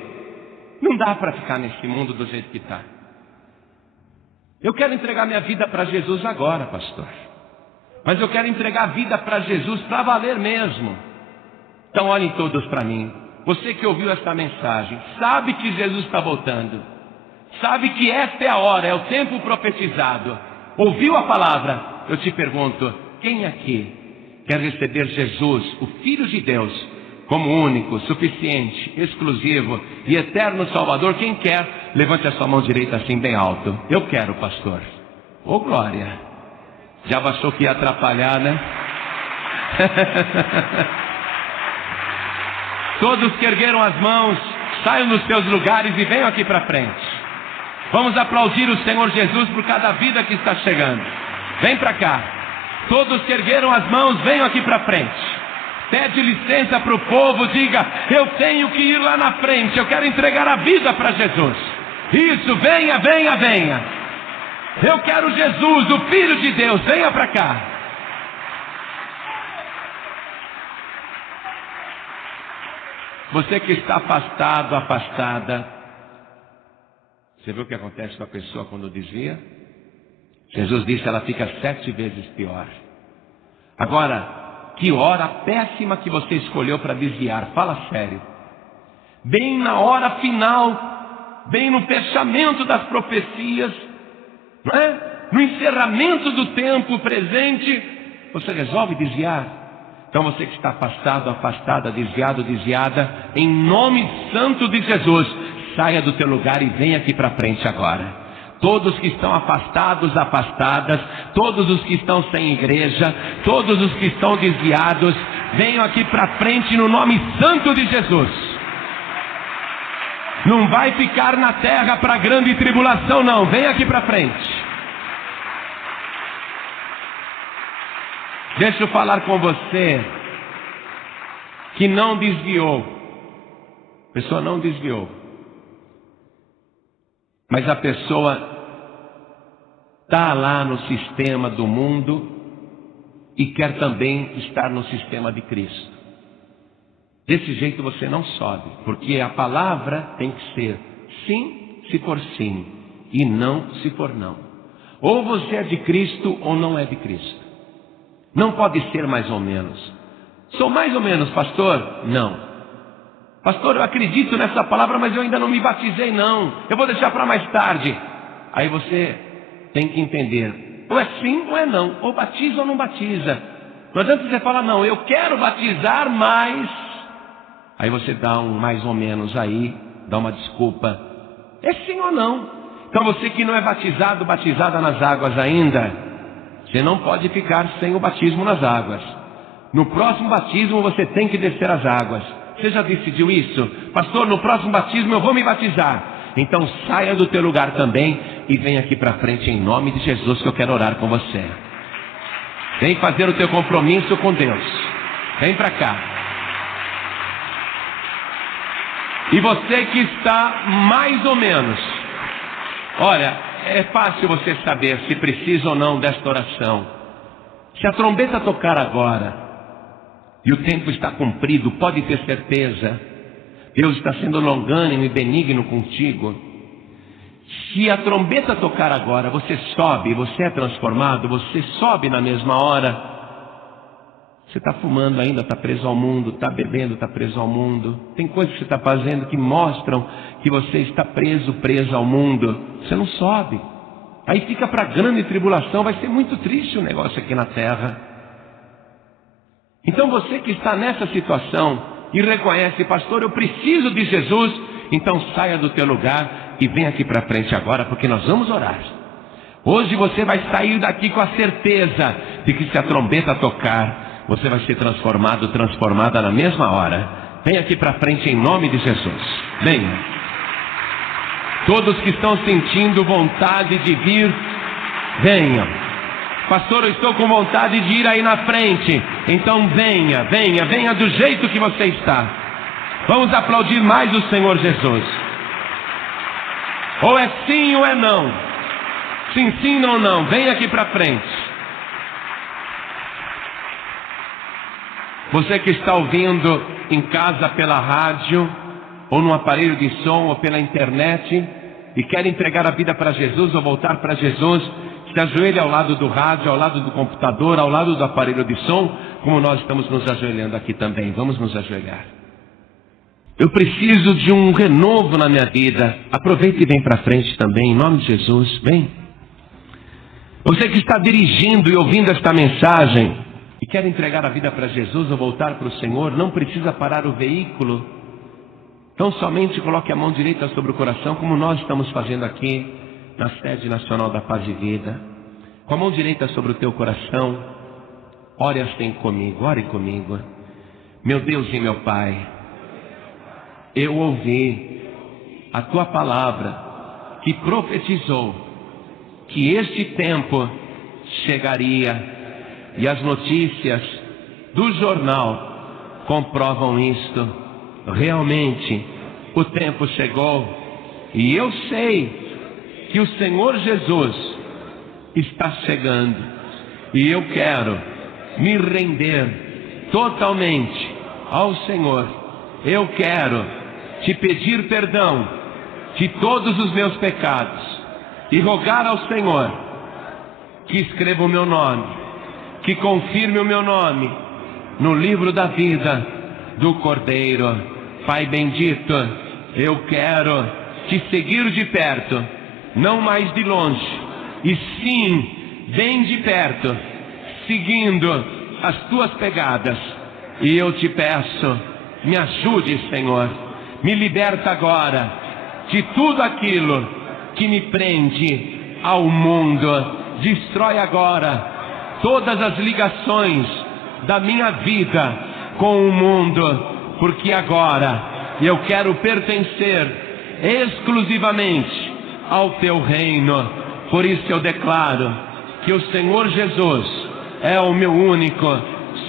não dá para ficar nesse mundo do jeito que está. Eu quero entregar minha vida para Jesus agora, pastor. Mas eu quero entregar a vida para Jesus para valer mesmo. Então olhem todos para mim. Você que ouviu esta mensagem, sabe que Jesus está voltando. Sabe que esta é a hora, é o tempo profetizado. Ouviu a palavra? Eu te pergunto, quem aqui quer receber Jesus, o Filho de Deus, como único, suficiente, exclusivo e eterno Salvador? Quem quer, levante a sua mão direita assim bem alto. Eu quero, pastor. Ô glória. Já achou que ia atrapalhar, né? Todos que ergueram as mãos, saiam dos seus lugares e venham aqui para frente. Vamos aplaudir o Senhor Jesus por cada vida que está chegando. Vem para cá. Todos que ergueram as mãos, venham aqui para frente. Pede licença para o povo, diga: eu tenho que ir lá na frente, eu quero entregar a vida para Jesus. Isso, venha, venha, venha. Eu quero Jesus, o Filho de Deus, venha para cá. Você que está afastado, afastada, você viu o que acontece com a pessoa quando desvia? Jesus disse, ela fica 7 vezes pior. Agora, que hora péssima que você escolheu para desviar, fala sério. Bem na hora final, bem no fechamento das profecias, não é? No encerramento do tempo presente, você resolve desviar. Então você que está afastado, afastada, desviado, desviada, em nome santo de Jesus, saia do teu lugar e venha aqui para frente agora. Todos que estão afastados, afastadas, todos os que estão sem igreja, todos os que estão desviados, venham aqui para frente no nome santo de Jesus. Não vai ficar na terra para grande tribulação não, venha aqui para frente. Deixa eu falar com você que não desviou. A pessoa não desviou. Mas a pessoa está lá no sistema do mundo e quer também estar no sistema de Cristo. Desse jeito você não sobe, porque a palavra tem que ser sim se for sim e não se for não. Ou você é de Cristo ou não é de Cristo. Não pode ser mais ou menos. Sou mais ou menos, pastor? Não. Pastor, eu acredito nessa palavra, mas eu ainda não me batizei não. Eu vou deixar para mais tarde. Aí você tem que entender. Ou é sim ou é não. Ou batiza ou não batiza. Não adianta você falar, não, eu quero batizar, mas... Aí você dá um mais ou menos aí, dá uma desculpa. É sim ou não. Então você que não é batizado, batizada nas águas ainda... Você não pode ficar sem o batismo nas águas. No próximo batismo você tem que descer as águas. Você já decidiu isso? Pastor, no próximo batismo eu vou me batizar. Então saia do teu lugar também e vem aqui para frente em nome de Jesus que eu quero orar com você. Vem fazer o teu compromisso com Deus. Vem para cá. E você que está mais ou menos, olha... É fácil você saber se precisa ou não desta oração. Se a trombeta tocar agora e o tempo está cumprido, pode ter certeza, Deus está sendo longânimo e benigno contigo. Se a trombeta tocar agora, você sobe, você é transformado, você sobe na mesma hora. Você está fumando ainda, está preso ao mundo, está bebendo, está preso ao mundo. Tem coisas que você está fazendo que mostram que você está preso ao mundo. Você não sobe. Aí fica para grande tribulação, vai ser muito triste o negócio aqui na terra. Então você que está nessa situação e reconhece, pastor, eu preciso de Jesus, então saia do teu lugar e vem aqui para frente agora, porque nós vamos orar. Hoje você vai sair daqui com a certeza de que se a trombeta tocar, você vai ser transformado, transformada na mesma hora. Vem aqui para frente em nome de Jesus. Venha. Todos que estão sentindo vontade de vir, venham. Pastor, eu estou com vontade de ir aí na frente. Então venha, venha, venha do jeito que você está. Vamos aplaudir mais o Senhor Jesus. Ou é sim ou é não. Sim, sim, não, não. Venha aqui para frente. Você que está ouvindo em casa pela rádio, ou no aparelho de som, ou pela internet, e quer entregar a vida para Jesus, ou voltar para Jesus, se ajoelhe ao lado do rádio, ao lado do computador, ao lado do aparelho de som, como nós estamos nos ajoelhando aqui também. Vamos nos ajoelhar. Eu preciso de um renovo na minha vida. Aproveite e vem para frente também, em nome de Jesus. Vem. Você que está dirigindo e ouvindo esta mensagem, e quer entregar a vida para Jesus ou voltar para o Senhor, não precisa parar o veículo. Então somente coloque a mão direita sobre o coração, como nós estamos fazendo aqui na sede nacional da Paz e Vida. Com a mão direita sobre o teu coração, ore assim comigo, ore comigo. Meu Deus e meu Pai, eu ouvi a tua palavra que profetizou que este tempo chegaria, e as notícias do jornal comprovam isto. Realmente o tempo chegou, e eu sei que o Senhor Jesus está chegando, e eu quero me render totalmente ao Senhor. Eu quero te pedir perdão de todos os meus pecados e rogar ao Senhor que escreva o meu nome, que confirme o meu nome no livro da vida do Cordeiro. Pai bendito, eu quero te seguir de perto, não mais de longe, e sim bem de perto, seguindo as tuas pegadas. E eu te peço, me ajude, Senhor, me liberta agora de tudo aquilo que me prende ao mundo. Destrói agora todas as ligações da minha vida com o mundo, porque agora eu quero pertencer exclusivamente ao teu reino. Por isso eu declaro que o Senhor Jesus é o meu único,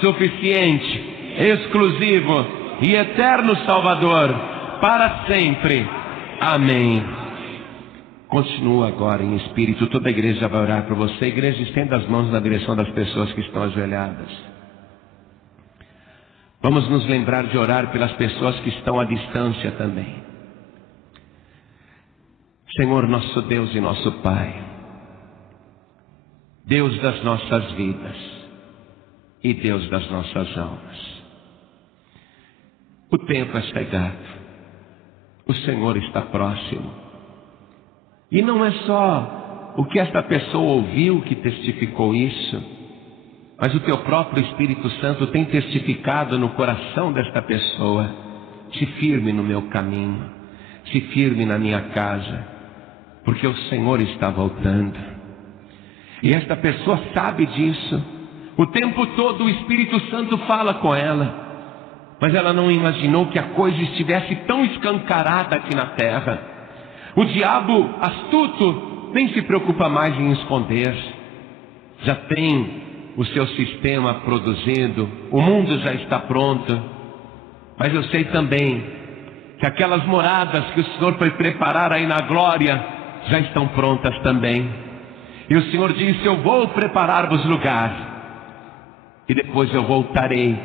suficiente, exclusivo e eterno Salvador para sempre. Amém. Continua agora em espírito. Toda a igreja vai orar por você. Igreja, estenda as mãos na direção das pessoas que estão ajoelhadas. Vamos nos lembrar de orar pelas pessoas que estão à distância também. Senhor, nosso Deus e nosso Pai, Deus das nossas vidas e Deus das nossas almas, o tempo é chegado, o Senhor está próximo. E não é só o que esta pessoa ouviu que testificou isso, mas o teu próprio Espírito Santo tem testificado no coração desta pessoa. Se firme no meu caminho, se firme na minha casa, porque o Senhor está voltando. E esta pessoa sabe disso. O tempo todo o Espírito Santo fala com ela, mas ela não imaginou que a coisa estivesse tão escancarada aqui na terra. O diabo astuto nem se preocupa mais em esconder. Já tem o seu sistema produzido, o mundo já está pronto. Mas eu sei também que aquelas moradas que o Senhor foi preparar aí na glória já estão prontas também. E o Senhor disse: eu vou preparar-vos lugar, e depois eu voltarei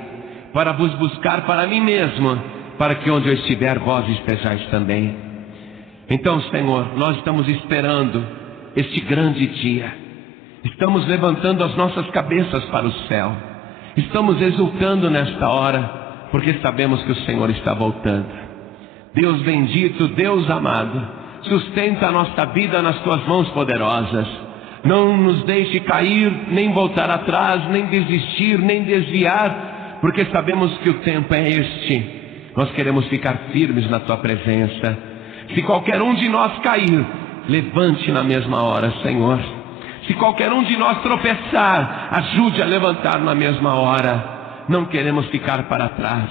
para vos buscar para mim mesmo, para que onde eu estiver vós estejais também. Então, Senhor, nós estamos esperando este grande dia. Estamos levantando as nossas cabeças para o céu. Estamos exultando nesta hora, porque sabemos que o Senhor está voltando. Deus bendito, Deus amado, sustenta a nossa vida nas tuas mãos poderosas. Não nos deixe cair, nem voltar atrás, nem desistir, nem desviar, porque sabemos que o tempo é este. Nós queremos ficar firmes na tua presença. Se qualquer um de nós cair, levante na mesma hora, Senhor. Se qualquer um de nós tropeçar, ajude a levantar na mesma hora. Não queremos ficar para trás,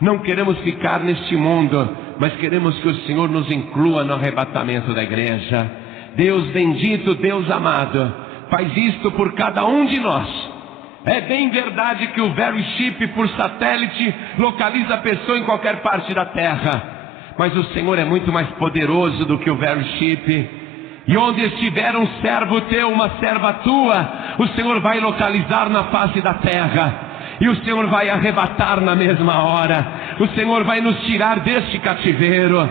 não queremos ficar neste mundo, mas queremos que o Senhor nos inclua no arrebatamento da igreja. Deus bendito, Deus amado, faz isto por cada um de nós. É bem verdade que o Very Chip por satélite localiza a pessoa em qualquer parte da terra, mas o Senhor é muito mais poderoso do que o Very Chip. E onde estiver um servo teu, uma serva tua, o Senhor vai localizar na face da terra. E o Senhor vai arrebatar na mesma hora. O Senhor vai nos tirar deste cativeiro.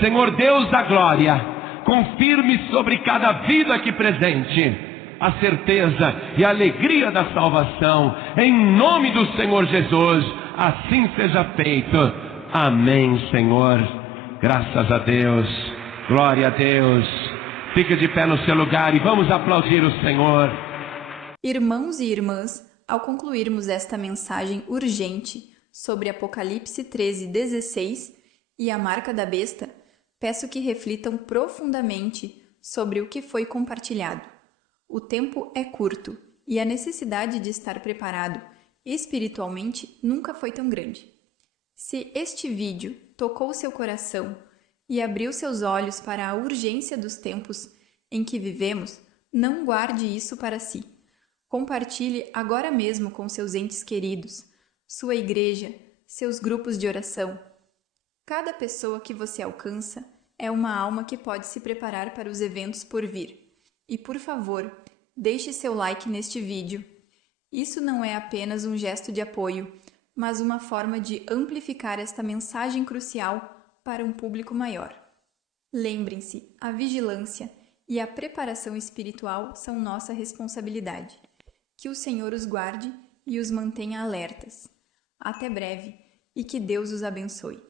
Senhor Deus da glória, confirme sobre cada vida aqui presente a certeza e a alegria da salvação. Em nome do Senhor Jesus, assim seja feito. Amém, Senhor. Graças a Deus, glória a Deus. Fique de pé no seu lugar e vamos aplaudir o Senhor. Irmãos e irmãs, ao concluirmos esta mensagem urgente sobre Apocalipse 13:16 e a marca da besta, peço que reflitam profundamente sobre o que foi compartilhado. O tempo é curto e a necessidade de estar preparado espiritualmente nunca foi tão grande. Se este vídeo tocou seu coração e abriu seus olhos para a urgência dos tempos em que vivemos, não guarde isso para si. Compartilhe agora mesmo com seus entes queridos, sua igreja, seus grupos de oração. Cada pessoa que você alcança é uma alma que pode se preparar para os eventos por vir. E por favor, deixe seu like neste vídeo. Isso não é apenas um gesto de apoio, mas uma forma de amplificar esta mensagem crucial para um público maior. Lembrem-se, a vigilância e a preparação espiritual são nossa responsabilidade. Que o Senhor os guarde e os mantenha alertas. Até breve e que Deus os abençoe.